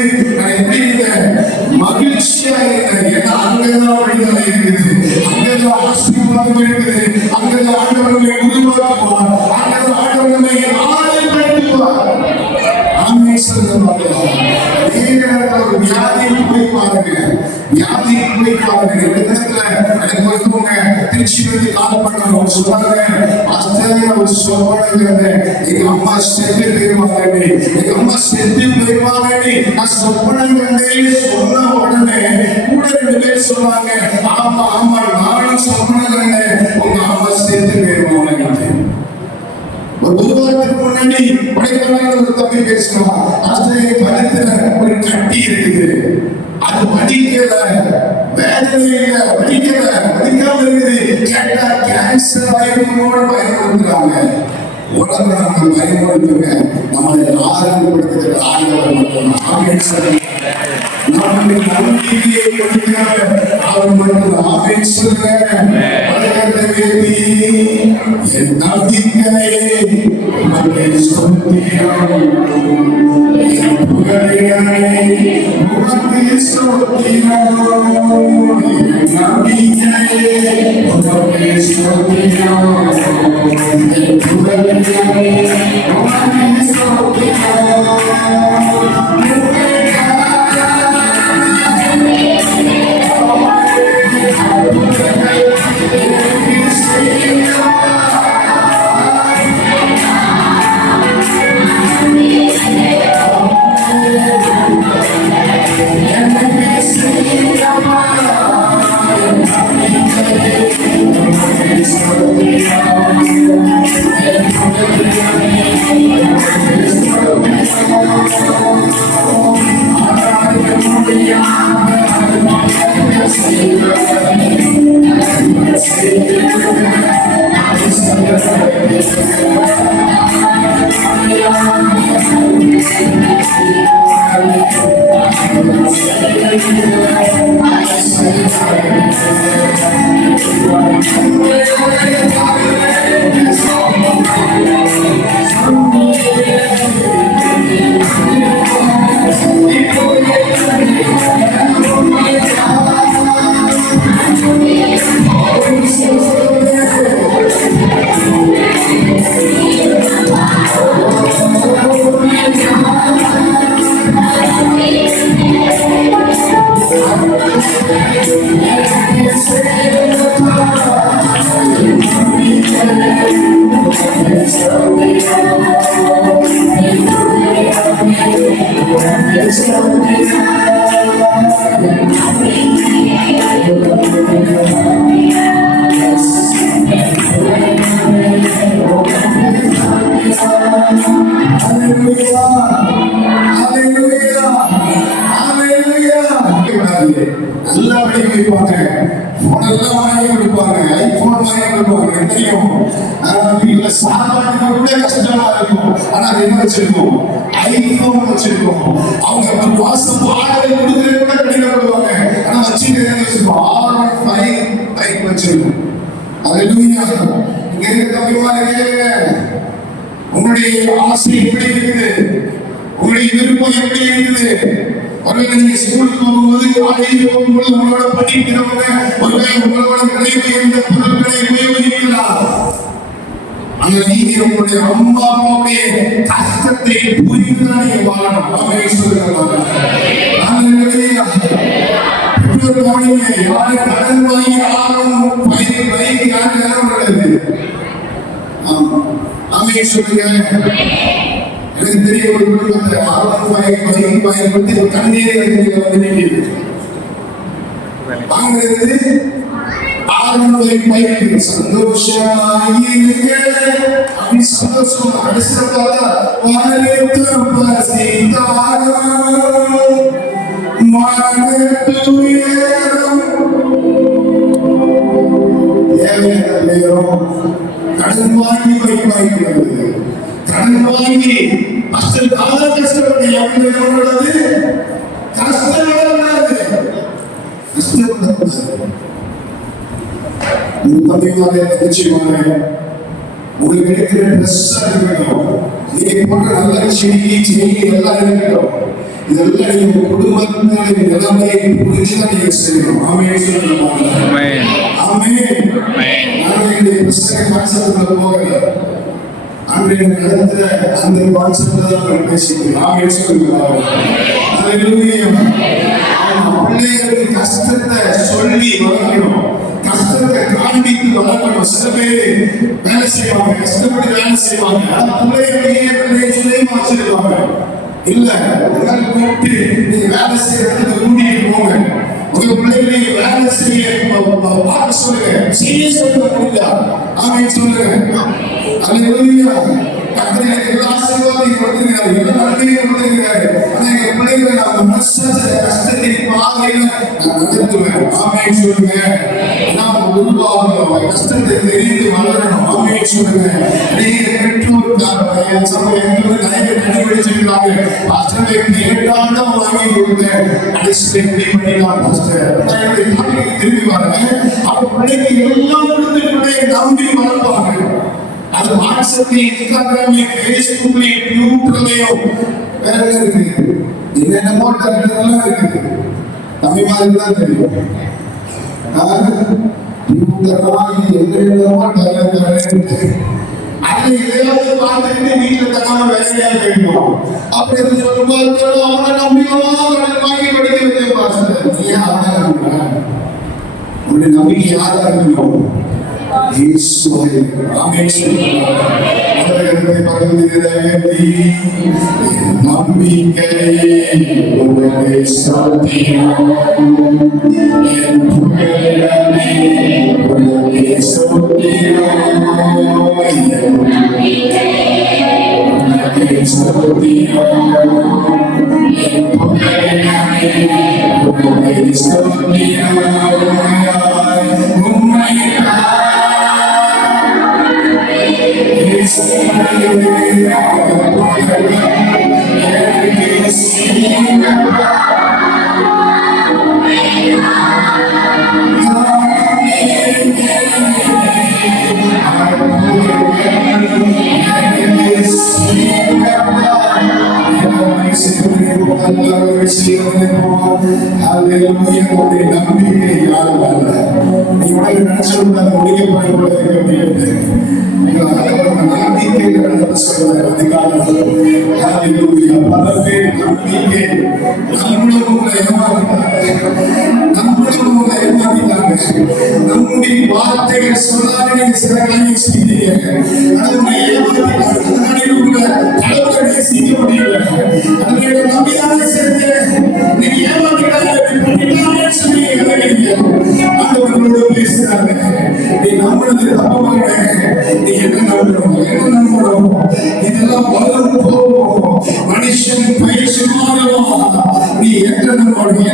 மகிழ்ச்சியா இருக்கிறேன். ஏன்னா அங்கதான் விடுதலை இருக்குது, அங்கதான் ஆசீர்வாதம் இருக்குது, அங்கதான் ஆண்டவர்களை உருவாக்குவார், அங்கதான் ஆண்டவர்களை ஆயப்படுத்துவார். ஆமென் சொல்லுங்க. வியாதியை போய் பாருங்க, வியாதியை போய் பாருங்க. இந்த இடத்துல எனக்கு ஒருத்தவங்க திருச்சியிலிருந்து கால் பண்ணாங்க. சொன்னாங்க, ஒரு சொப்பனங்கிறது எங்க அம்மா செத்து போயிருவாங்க, எங்க அம்மா செத்து போயிருவாங்க. நான் சொப்பனங்கிறதே சொன்ன உடனே கூட 2 பேர் சொன்னாங்க, ஆமா ஆமா நானும் சொப்பனங்கிறேன், உங்க அம்மா செத்து போயிருவாங்க. ஒரு வாரத்துக்கு முன்னாடி படைக்கான ஒரு தம்பி பேசணும். கழுத்துல ஒரு கட்டி இருக்குது, அது வடிக்கல, வேதனை இல்ல, வடிக்காம இருக்குது. கேட்டா கேன்சர் ஆயிருமோட பயன்படுத்துறாங்க. உடனே நம்ம பயன்படுத்துங்க, நம்மளை ஆரோக்கியப்படுத்துகிற ஆண்டவர் மட்டும். ஆமென் சொல்லுங்க. நம்முடைய நம்பிக்கையை கொடுக்கிறார் அவர் மட்டும். ஆமென் சொல்லுங்க. என் நம்பிக்கையை உமக்கு ஸ்தோத்திரம், என் புகழையை உமக்கு ஸ்தோத்திரம், என் நம்பிக்கையை உமக்கு ஸ்தோத்திரம், என் புகழையை உமக்கு ஸ்தோத்திரம். நல்லா படிக்க வைப்பாங்க, போனெல்லாம் வாங்கி கொடுப்பாங்க, ஐபோன் வாங்கி கொடுப்பாங்க. தெரியும் வீட்டுல சாப்பாட்டுக்கு கூட கஷ்டமா இருக்கும். ஆனா என்ன வச்சிருக்கோம்? ஐபோன் வச்சிருக்கோம். அவங்க மாசம் வாடகை கொடுக்கறது கூட கடினப்படுவாங்க. ஆனா வச்சுட்டு வச்சிருக்கோம். R15 பைக் வச்சிருக்கோம். அல்லேலூயா. இங்க இருக்க தம்பிமாரே கேளுங்க, உங்களுடைய ஆசை எப்படி இருக்குது? உங்களுடைய விருப்பம் எப்படி இருக்குது? ஒருவேளை நீங்க ஸ்கூலுக்கு போகும்போது, காலேஜ் போகும்போது உங்களோட படிக்கிறவங்க ஒருவேளை உங்களோட விலை உயர்ந்த பொருட்களை உபயோகிக்கலாம். ஆனா நீங்க உங்களுடைய அம்மா அப்பாவுடைய கஷ்டத்தை புரிந்துதான் நீங்க வாழணும். ஆமென் சொல்லுங்க. யாரு கடன் வாங்கி யாரும் பைக் யாரு நிலவுறது? ஆமென் சொல்லுங்க. எனக்கு தெரிய ஒரு குடும்பத்தை R15 பயன்படுத்தி தண்ணீரை வந்து நிற்கிறது. வாங்குறது R15 பைக்கு சந்தோஷமாயிருக்க அப்படி சந்தோஷம் அடிச்சதால வாரேத்தம் பசிதாரம் மனதுயரம் தேவையோ கடன் வாங்கி பைக் வாங்கிக்கிறது. கடன் வாங்கி அசல் கால கஷ்டப்பட்டு எவ்வளவு கஷ்டப்படாது. உங்களுக்கு எடுக்கிற ட்ரெஸ்ஸா இருக்கட்டும், நீங்க போன்ற நல்ல செடி எல்லாம் இருக்கட்டும், இதெல்லாம் நீங்க குடும்பத்தினுடைய நிலைமையை புரிஞ்சுதான் நீங்க செய்யணும். ஆமென் சொல்லுங்க. ஆமென். நான் என்னுடைய புத்தக கான்செப்ட்ல போகல, அன்றைய நடந்த அந்த கான்செப்ட்ல தான் பேசிக்கிறேன். ஆமென் சொல்லுங்க. அல்லேலூயா. பிள்ளைகளுக்கு கஷ்டத்தை சொல்லி வளர்க்கணும், கஷ்டத்தை காண்பித்து வளர்க்கணும். சில பேர் வேலை செய்வாங்க, கஷ்டப்பட்டு வேலை செய்வாங்க, பிள்ளைகளை சுயமா வச்சிருவாங்க. இல்ல, கூப்பிட்டு நீங்க வேலை செய்யறதுக்கு கூட்டிட்டு போங்க. உங்க பிள்ளைகளை வேலை செய்ய பார்க்க சொல்லுங்க, செய்ய சொல்ல முடியல. ஆமென் சொல்லுங்க. அல்லேலூயா. கர்த்தர் எனக்கு எல்லா ஆசீர்வாதத்தையும் கொடுத்திருக்கிறார், எல்லா நன்மையும் கொடுத்திருக்கிறார். ஆனா எங்க பிள்ளைகளை நான் மனசாட்சி கஷ்டத்தின் பாதையில நான் நடத்துவேன். ஆமென் சொல்லுங்க. நாம் உருவாகணும், கஷ்டத்தை தெரிந்து வளரணும். ஆமென் சொல்லுங்க. நீங்க பெற்றோர் சமயங்கள் நிறைய கண்டுபிடிச்சிருக்காங்க. பாஸ்டர் கேட்டாண்டம் வாங்கி கொடுத்தேன், அடிச்சு பண்ணிடலாம் பாஸ்டர் திரும்பி வரேன். அப்ப பிள்ளைக்கு எல்லாம் கொடுத்து பிள்ளையை நம்பி வளர்ப்பாங்க. அது வாட்ஸ்அப்ல, இன்ஸ்டாகிராம்ல, பேஸ்புக்ல, யூடியூப்லயோ வேற இருக்கு, என்னென்னமோ தரலாம் இருக்கு. தம்பி மாதிரி தான் தெரியும். என்னென்னமோ தரேன். அதை இதையாவது பார்த்துக்கிட்டு வீட்டுல தகாம வேலையா போயிடும். அப்படி சொல்லும்போது அவனை நம்பிக்கையா வாங்கி படிக்க வைக்க பாஸ்டர். ஏன் அவனை நம்புறேன்? உன்னுடைய நம்பிக்கை யாரா இருக்கணும்? Yes. நம்பிக்கை யாரும் அல்ல. நீ உடனே நினைச்சது அதை முடிக்க பயன்படுத்த நம்பிக்கை சொல்ற அதிகாரம் பல பேர் நம்பிக்கை நம்மளும் ஏமாத்திட்டாங்க. நம்முடைய வார்த்தைகள் சொல்லாத சில காரியம் செய்தீங்க. அதனுடைய ஏமாத்திட்டாங்க. செய்ய முடியல. அதனுடைய நம்பிக்கையாக செஞ்ச நீங்க ஏமாத்திட்டாங்க சொல்லி ஆண்டவர்களோடு பேசுறாங்க. நீ நம்மளது தப்பமாக நீ என்ன நம்பணும் இதெல்லாம் வளரும் போகும். மனுஷன் பயிற்சி மாறும். நீ என்ன நம்பணும்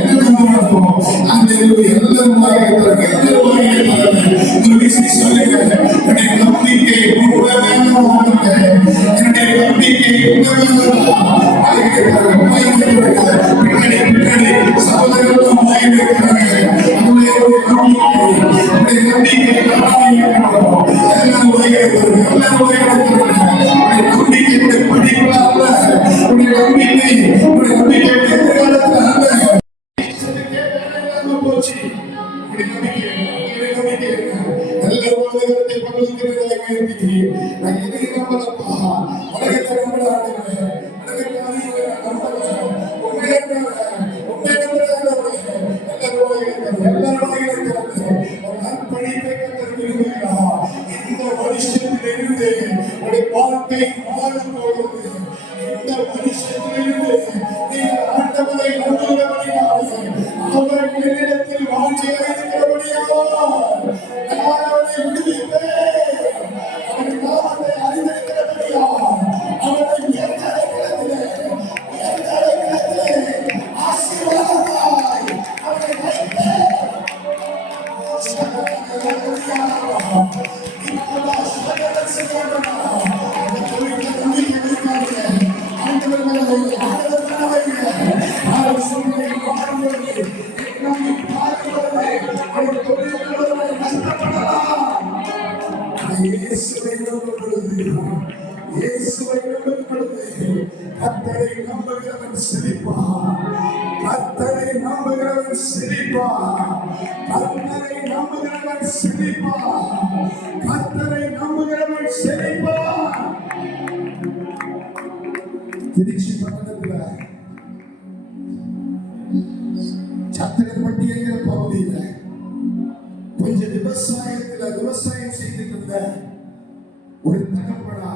அந்த எல்லாரும் சொல்லுங்க. என்னுடைய நம்பிக்கை பின்னாடி சகோதரர்களும் வாழ்க்கை மாறும் போகிறது. இந்த மனுஷத்திலிருந்து நீங்கள் ஆண்டவரை நம்புகிறபடியால் அவர் என்னிடத்தில் வாஞ்சியாக இருக்கிறபடியால் நான் அவரை விடுவிப்பேன். அவர் நாமத்தை அறிந்திருக்கிறபடியால் அவரை உயர்ந்த இடத்திலே ஆசீர்வாதமாய் அவரை வைப்பேன். கர்த்தரை நம்புகிறவன் செழிப்பான். கர்த்தரை நம்புகிறவன் செழிப்பான். கர்த்தரை நம்புகிறவன் செழிப்பான். கர்த்தரை நம்புகிறவன் செழிப்பான். திருச்சி பட்டணத்துல சத்திரப்பட்டி என்கிற பகுதியில கொஞ்சம் விவசாயம் செய்துட்டு இருந்த ஒரு தகப்பனா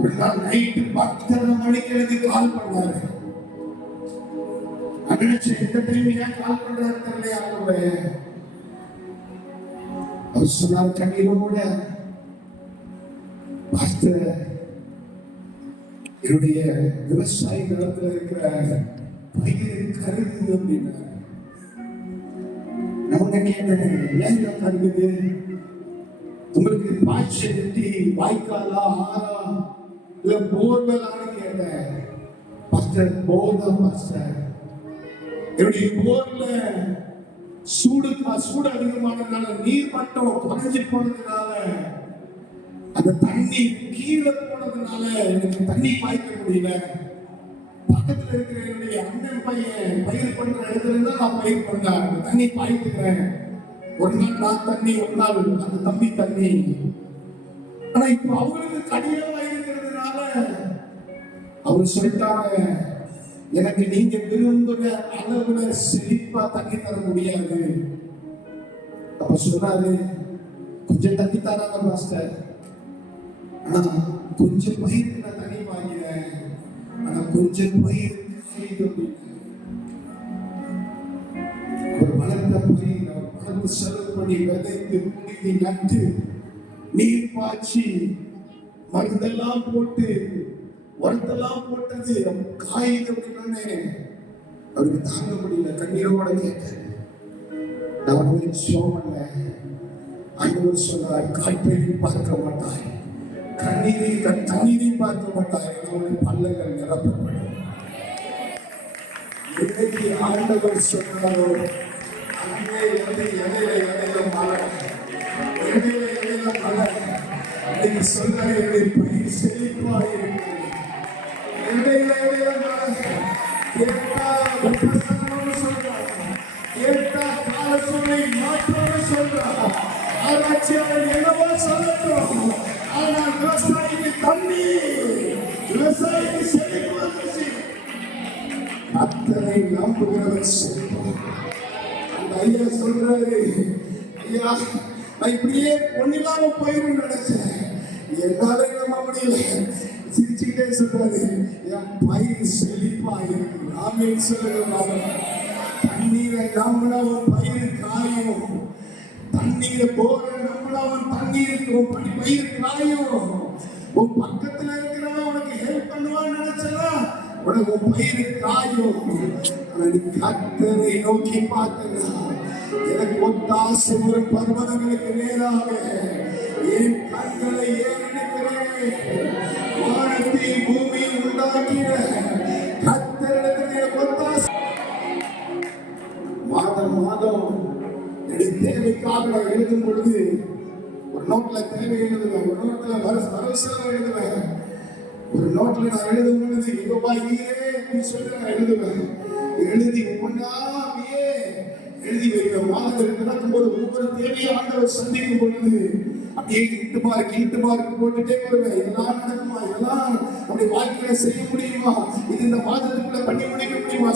ஒரு நாள் நைட்டு 10:30 மணிக்கு எனக்கு கால் பண்ணாரு. நினைச்சு எந்த டைம் ஏன் கால் பண்றாரு தெரியலையா? அவர் சொன்னார் கண்ணீரோட, பாஸ்டர் என்னுடைய விவசாய நிலத்துல இருக்கிற பயிர் கருகுது அப்படின்னா நான் கேட்டேன், ஏன் கருகுது? உங்களுக்கு பாய்ச்சல் கட்டி வாய்க்காலா ஆறா இல்ல போர்வெல்லான்னு கேட்டேன். பாஸ்டர் போர் தான் பாஸ்டர். என்னுடைய போர்ல சூடு அதிகமானதுனால நீர் மட்டம் குறைஞ்சி போனதுனால அந்த தண்ணி கீழே போனதுனால எனக்கு தண்ணி பாய்க்க முடியல. பக்கத்துல இருக்கிற என்னுடைய அண்ணன் பையன் பயிர் பண்ற இடத்துல இருந்தா நான் பயிர் பண்ணேன், தண்ணி பாய்த்துக்கிறேன். ஒரு நாள் நான் தண்ணி, ஒரு நாள் அந்த தம்பி தண்ணி. ஆனா இப்ப அவங்களுக்கு கடினமா இருக்கிறதுனால அவர் சொல்லிட்டாங்க, எனக்கு நீங்க விரும்புற அளவுல செழிப்பா தண்ணி தர முடியாது. அப்ப சொன்னாரு, கொஞ்சம் தண்ணி தராங்க மாஸ்டர், ஆனா கொஞ்சம் பயிருக்கு நான் தண்ணி வாங்கினேன், ஆனா கொஞ்சம் பயிர் ஒரு வளர்ந்த பயிர் வளர்ந்து செலவு பண்ணி விதைத்து குடிக்கி நட்டு நீர் பாய்ச்சி மருந்தெல்லாம் போட்டு உரத்தெல்லாம் போட்டது காயுது அப்படின்னு அவருக்கு தாங்க முடியல. கண்ணீரோட கேட்டேன். நான் ஒரு சோமல்ல ஆண்டவர் சொன்னார், காய்கறி பார்க்க மாட்டாய், தண்ணீரை பார்க்க மாட்டாய், அவருடைய பள்ளங்கள் நிரப்பப்படும். இன்னைக்கு ஆண்டவர் சொன்னாரோ கேட்டா பிரசன்னம்னு சொல்றாங்க, கேட்டா கால சூழலை மாற்றம்னு சொல்றாங்க. ஆராய்ச்சியாளர் என்னவோ சொல்லட்டும், ஆனால் விவசாயிக்கு தண்ணி, விவசாயிக்கு செழிப்பு வந்துச்சு. அத்தனை நம்புகிறவர் செழிப்பார். அந்த ஐயா சொல்றாரு, ஐயா நான் இப்படியே ஒன்னில்லாம போயிரும் நினைச்சேன், என்னால நம்ப முடியல. சிரிச்சுக்கிட்டே சொல்றாரு, என் பயிர் செழிப்பா இருக்கு. ஆமென் சொல்லுங்க. தண்ணீரை நம்பினா உன் பயிர் காயும், தண்ணீரை போற நம்பினா உன் தண்ணீருக்கு பயிர் காயும். உன் பக்கத்துல இருக்கிறவன் உனக்கு ஹெல்ப் பண்ணுவான்னு நினைச்சா உனக்கு உன் பயிர் காயும். கர்த்தரை நோக்கி பார்த்தா எனக்கு ஒத்தாசை ஒரு பர்வதங்களுக்கு நேராக என் கண்களை ஏறெடுக்கிறேன். வானத்தை பூமி உண்டாக்கிற கர்த்தரிடத்தில் எனக்கு ஒத்தாசை. மாதம் மாதம் எனக்கு தேவைக்காக நான் எழுதும் பொழுது ஒரு நோட்ல தேவை எழுதுவேன், ஒரு நோட்ல வரவு எழுதுவேன். ஒரு நோட்ல நான் எழுதும் பொழுது யோபாயே அப்படின்னு சொல்லி நான் எழுதுவேன். எழுதி ஒவ்வொன்றாவே எழுதி வைப்பேன். மாதங்கள் நடக்கும் போது ஒவ்வொரு தேவையை ஆண்டவர் சந்திக்கும் பொழுது அப்படியே இட்டு மார்க் போட்டுட்டே வருவேன். இதெல்லாம் நடக்குமா, இதெல்லாம் அப்படி வாழ்க்கையில செய்ய முடியுமா, இது இந்த மாதத்துக்குள்ள பண்ணி முடிக்க முடியுமா?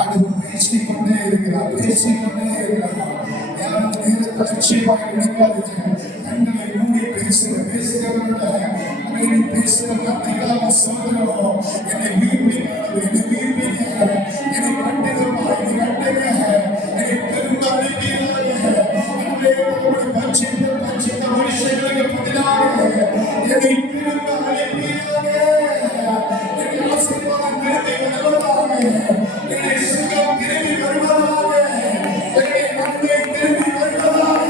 அடுத்து பேசிக்கொண்டே இருக்கிறார். கண்களை மூடி பேசுகிறவர்கள பேசுகிற வார்த்தைகளாக சொல்கிறோம். என்னை வீழ்ப்பிங்க, என்னை கட்டுங்க, என்னை திரும்ப பட்சித்த மனுஷங்களுக்கு பதிலாக என்னை திரும்ப அழைப்பீராக. என்னை ஆசீர்வாதம் திரும்பி வருவதாக, என்னை சுகம் திரும்பி வருவதாக, என்னை நன்மை திரும்பி வருவதாக.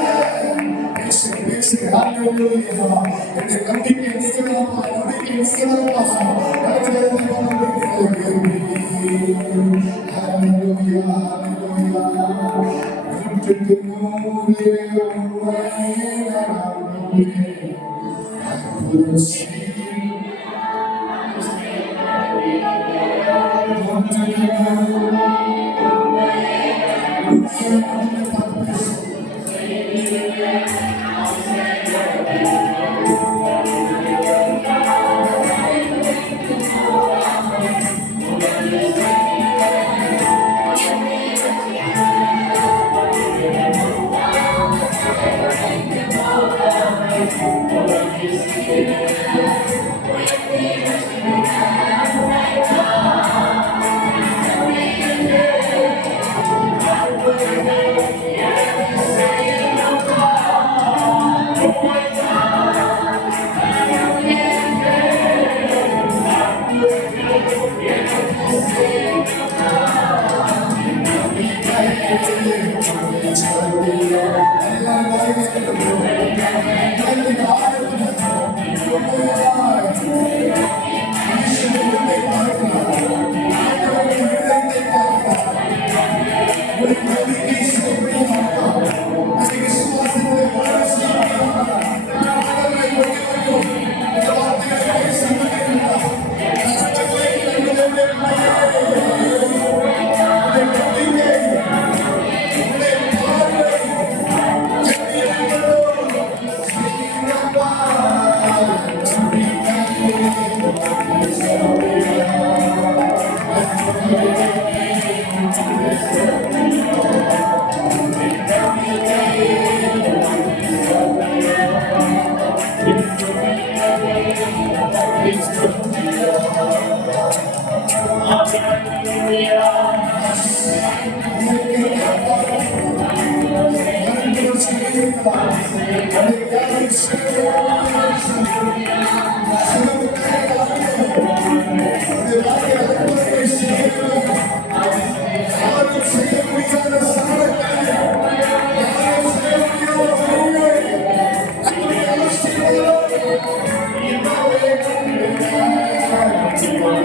என்னை நம்பிக்கை நீங்களாமா,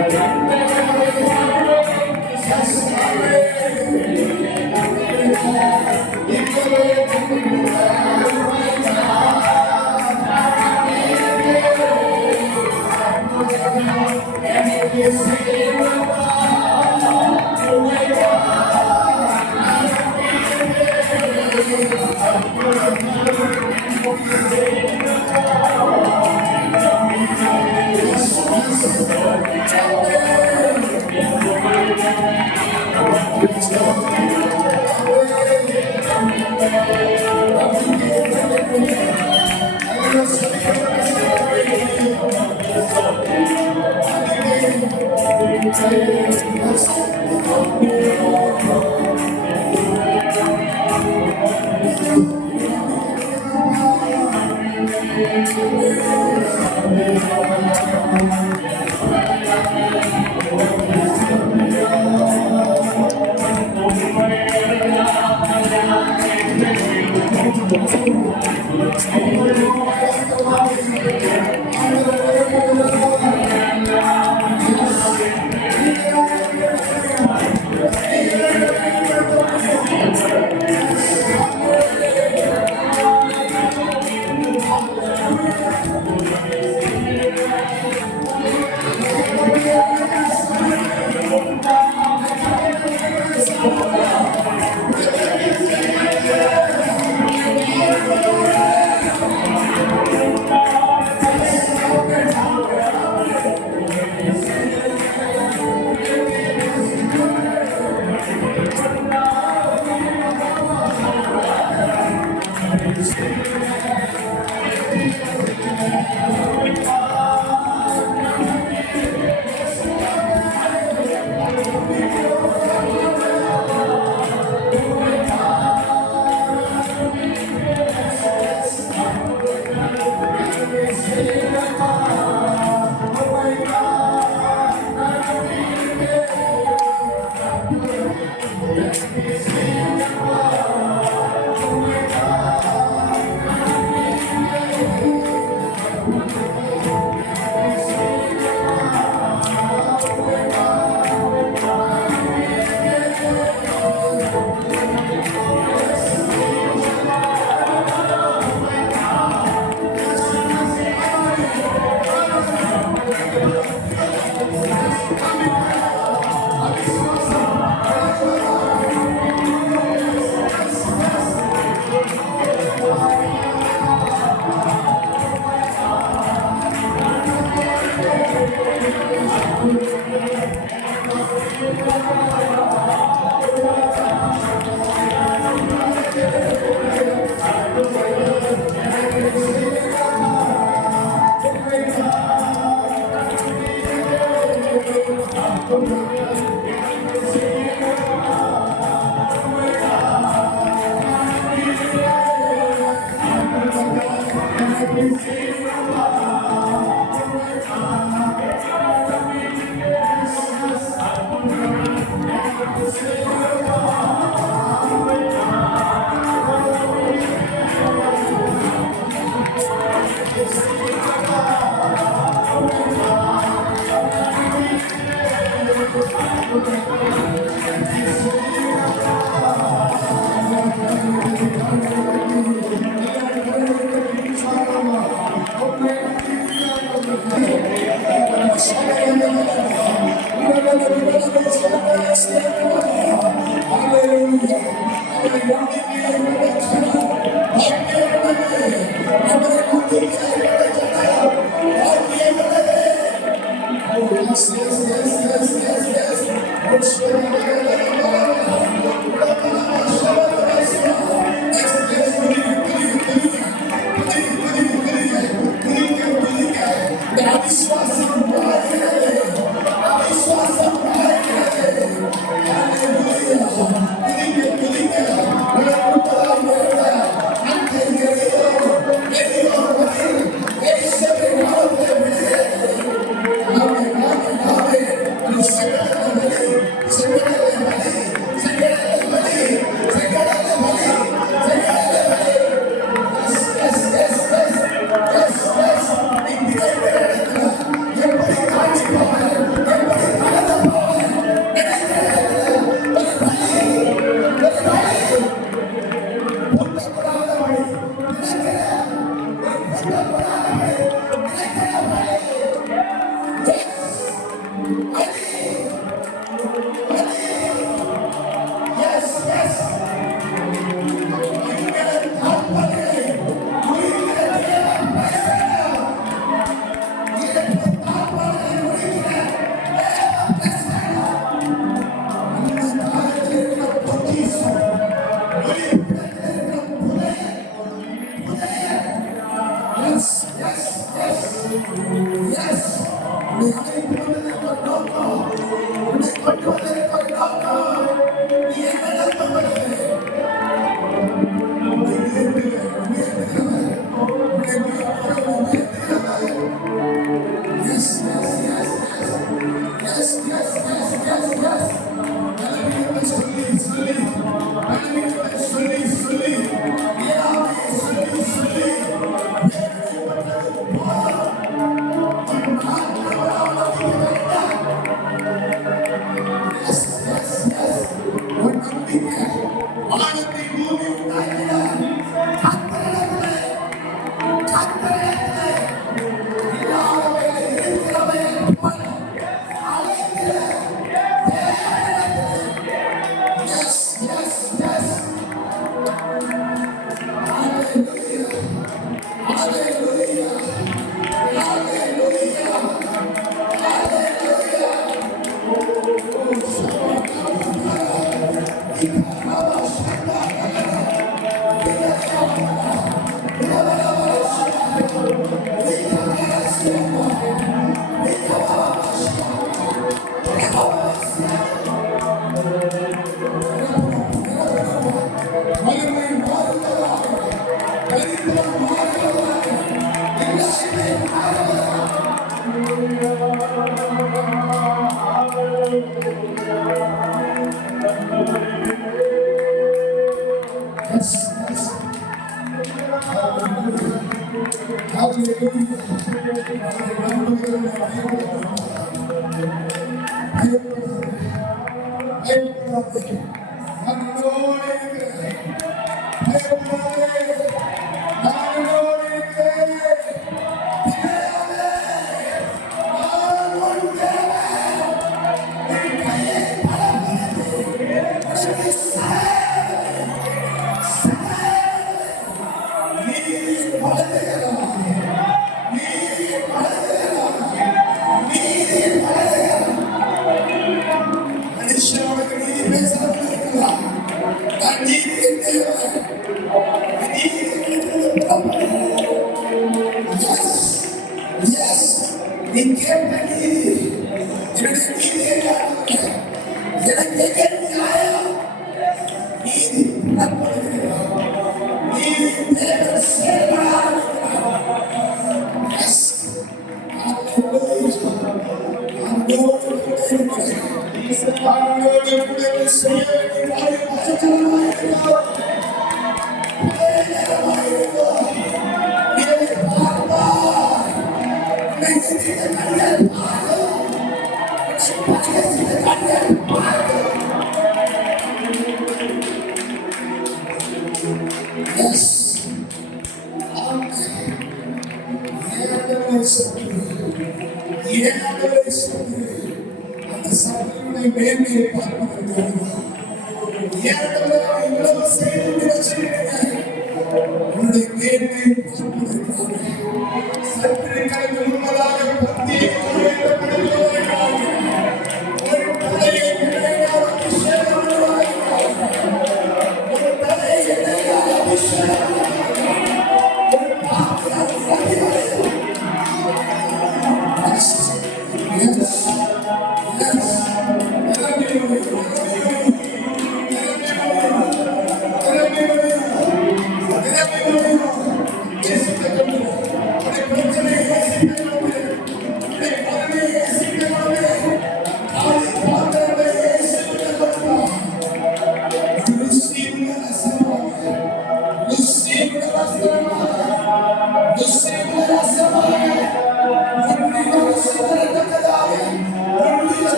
Thank you.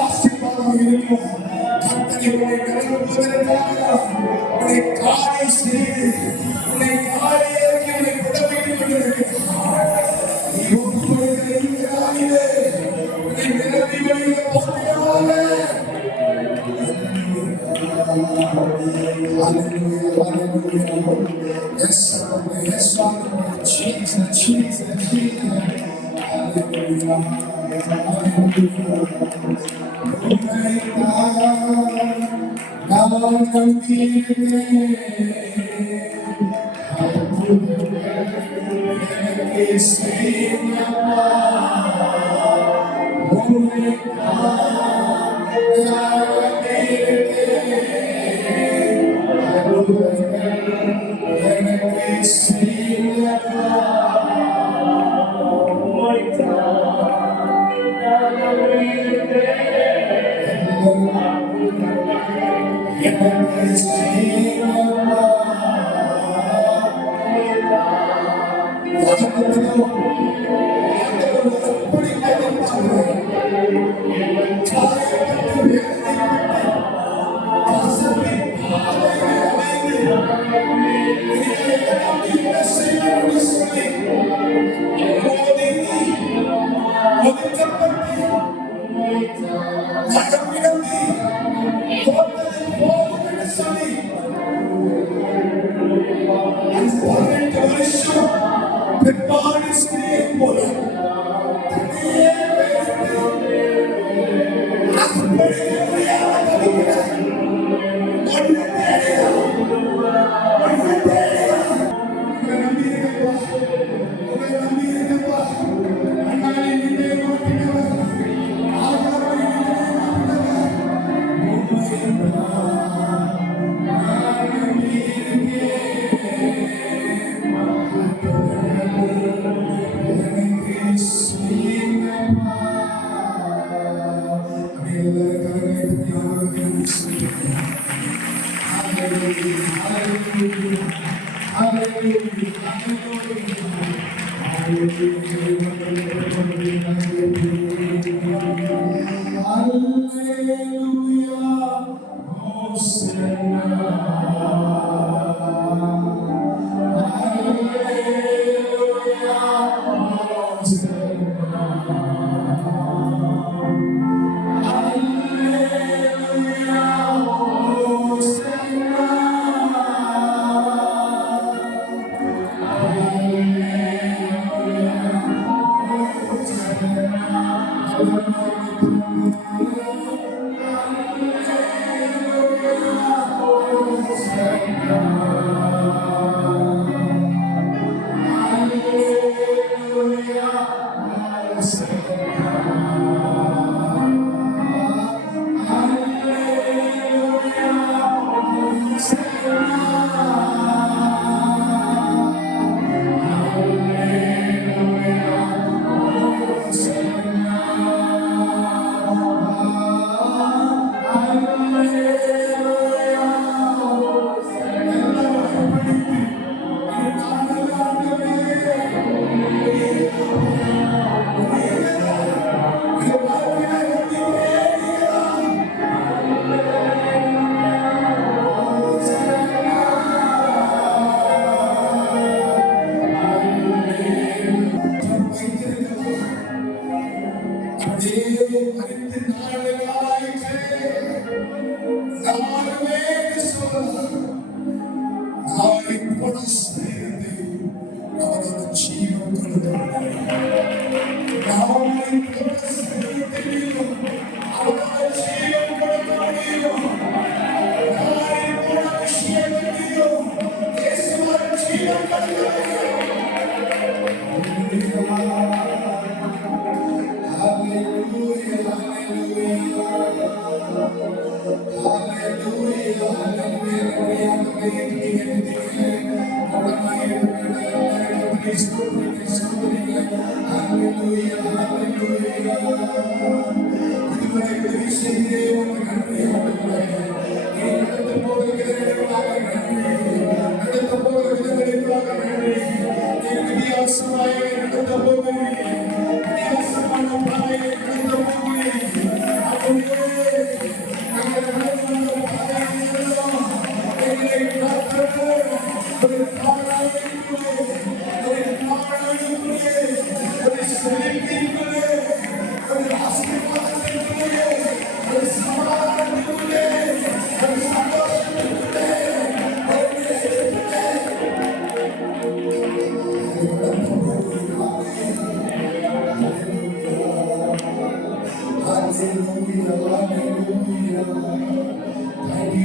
ஆசீர்வாதம் ஆசீர்வதிக்கும். கர்த்தரை உன்னை நடத்துவதற்காக உன்னை காலை செய்து உன்னை காலையாக்கி உன்னை விடவைத்துக் கொண்டிருக்கிறார். நீ ஒப்புக்கொடுக்கிற இந்த நாளிலே உன்னை நிரப்பி வழியில போகிறாங்க. Hallelujah, hallelujah. Yes, Lord, yes, Lord. Jesus, Jesus, Jesus. Hallelujah, hallelujah. நான் நம்பியிருக்கிறேன். எனக்கு செய்யப்பா உன்னை நான் நம்பியிருக்கிறேன். எனக்கு செய்யப்பா எனக்கு செய்யப்பா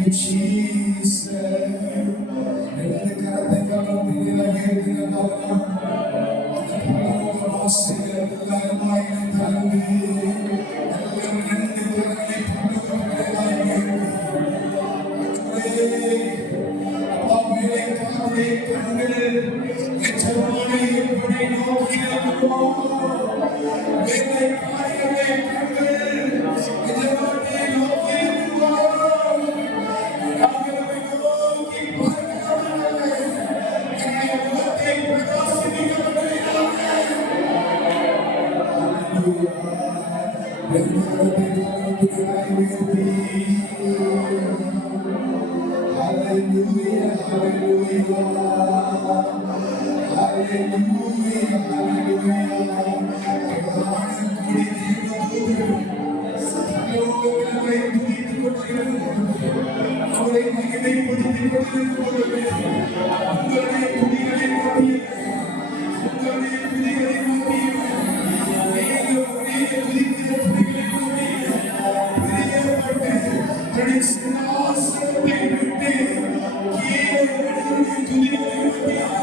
Jesus. ரெண்டு கரத்தை கலந்து ஆசைகள் எல்லாருமாய் தந்து எல்லாம் ரெண்டு கரங்களை வேலைக்காரரை கண்கள் எச்சமானை எப்படி நோக்கியோ வேலைக்காரரை கண்கள் எஜமானை நோக்கியோ அவர்களை நோக்கி பார்க்கிறார்கள் என்னுடைய முகத்தை பிரகாசிப்பிக்கப்படுகிறார்கள். Hallelujah, hallelujah, hallelujah, அவரை மகிமைப்படுத்திக் கொண்டிருக்கிறது. உங்களுடைய துணிகளை மாற்றிய உங்களுடைய துணிகளை மாற்றிய துதிக்கிற துணிகளை மாற்றிய சிங்காசனத்தை விட்டு கீழே துணிகளை மாற்றிய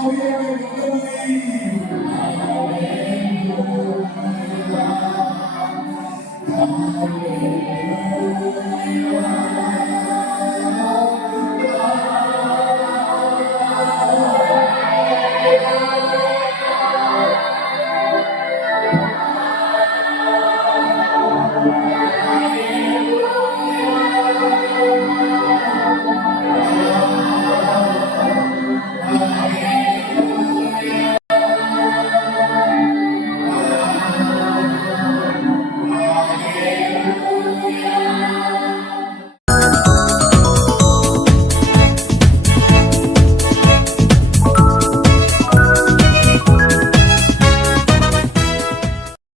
Oh, yeah.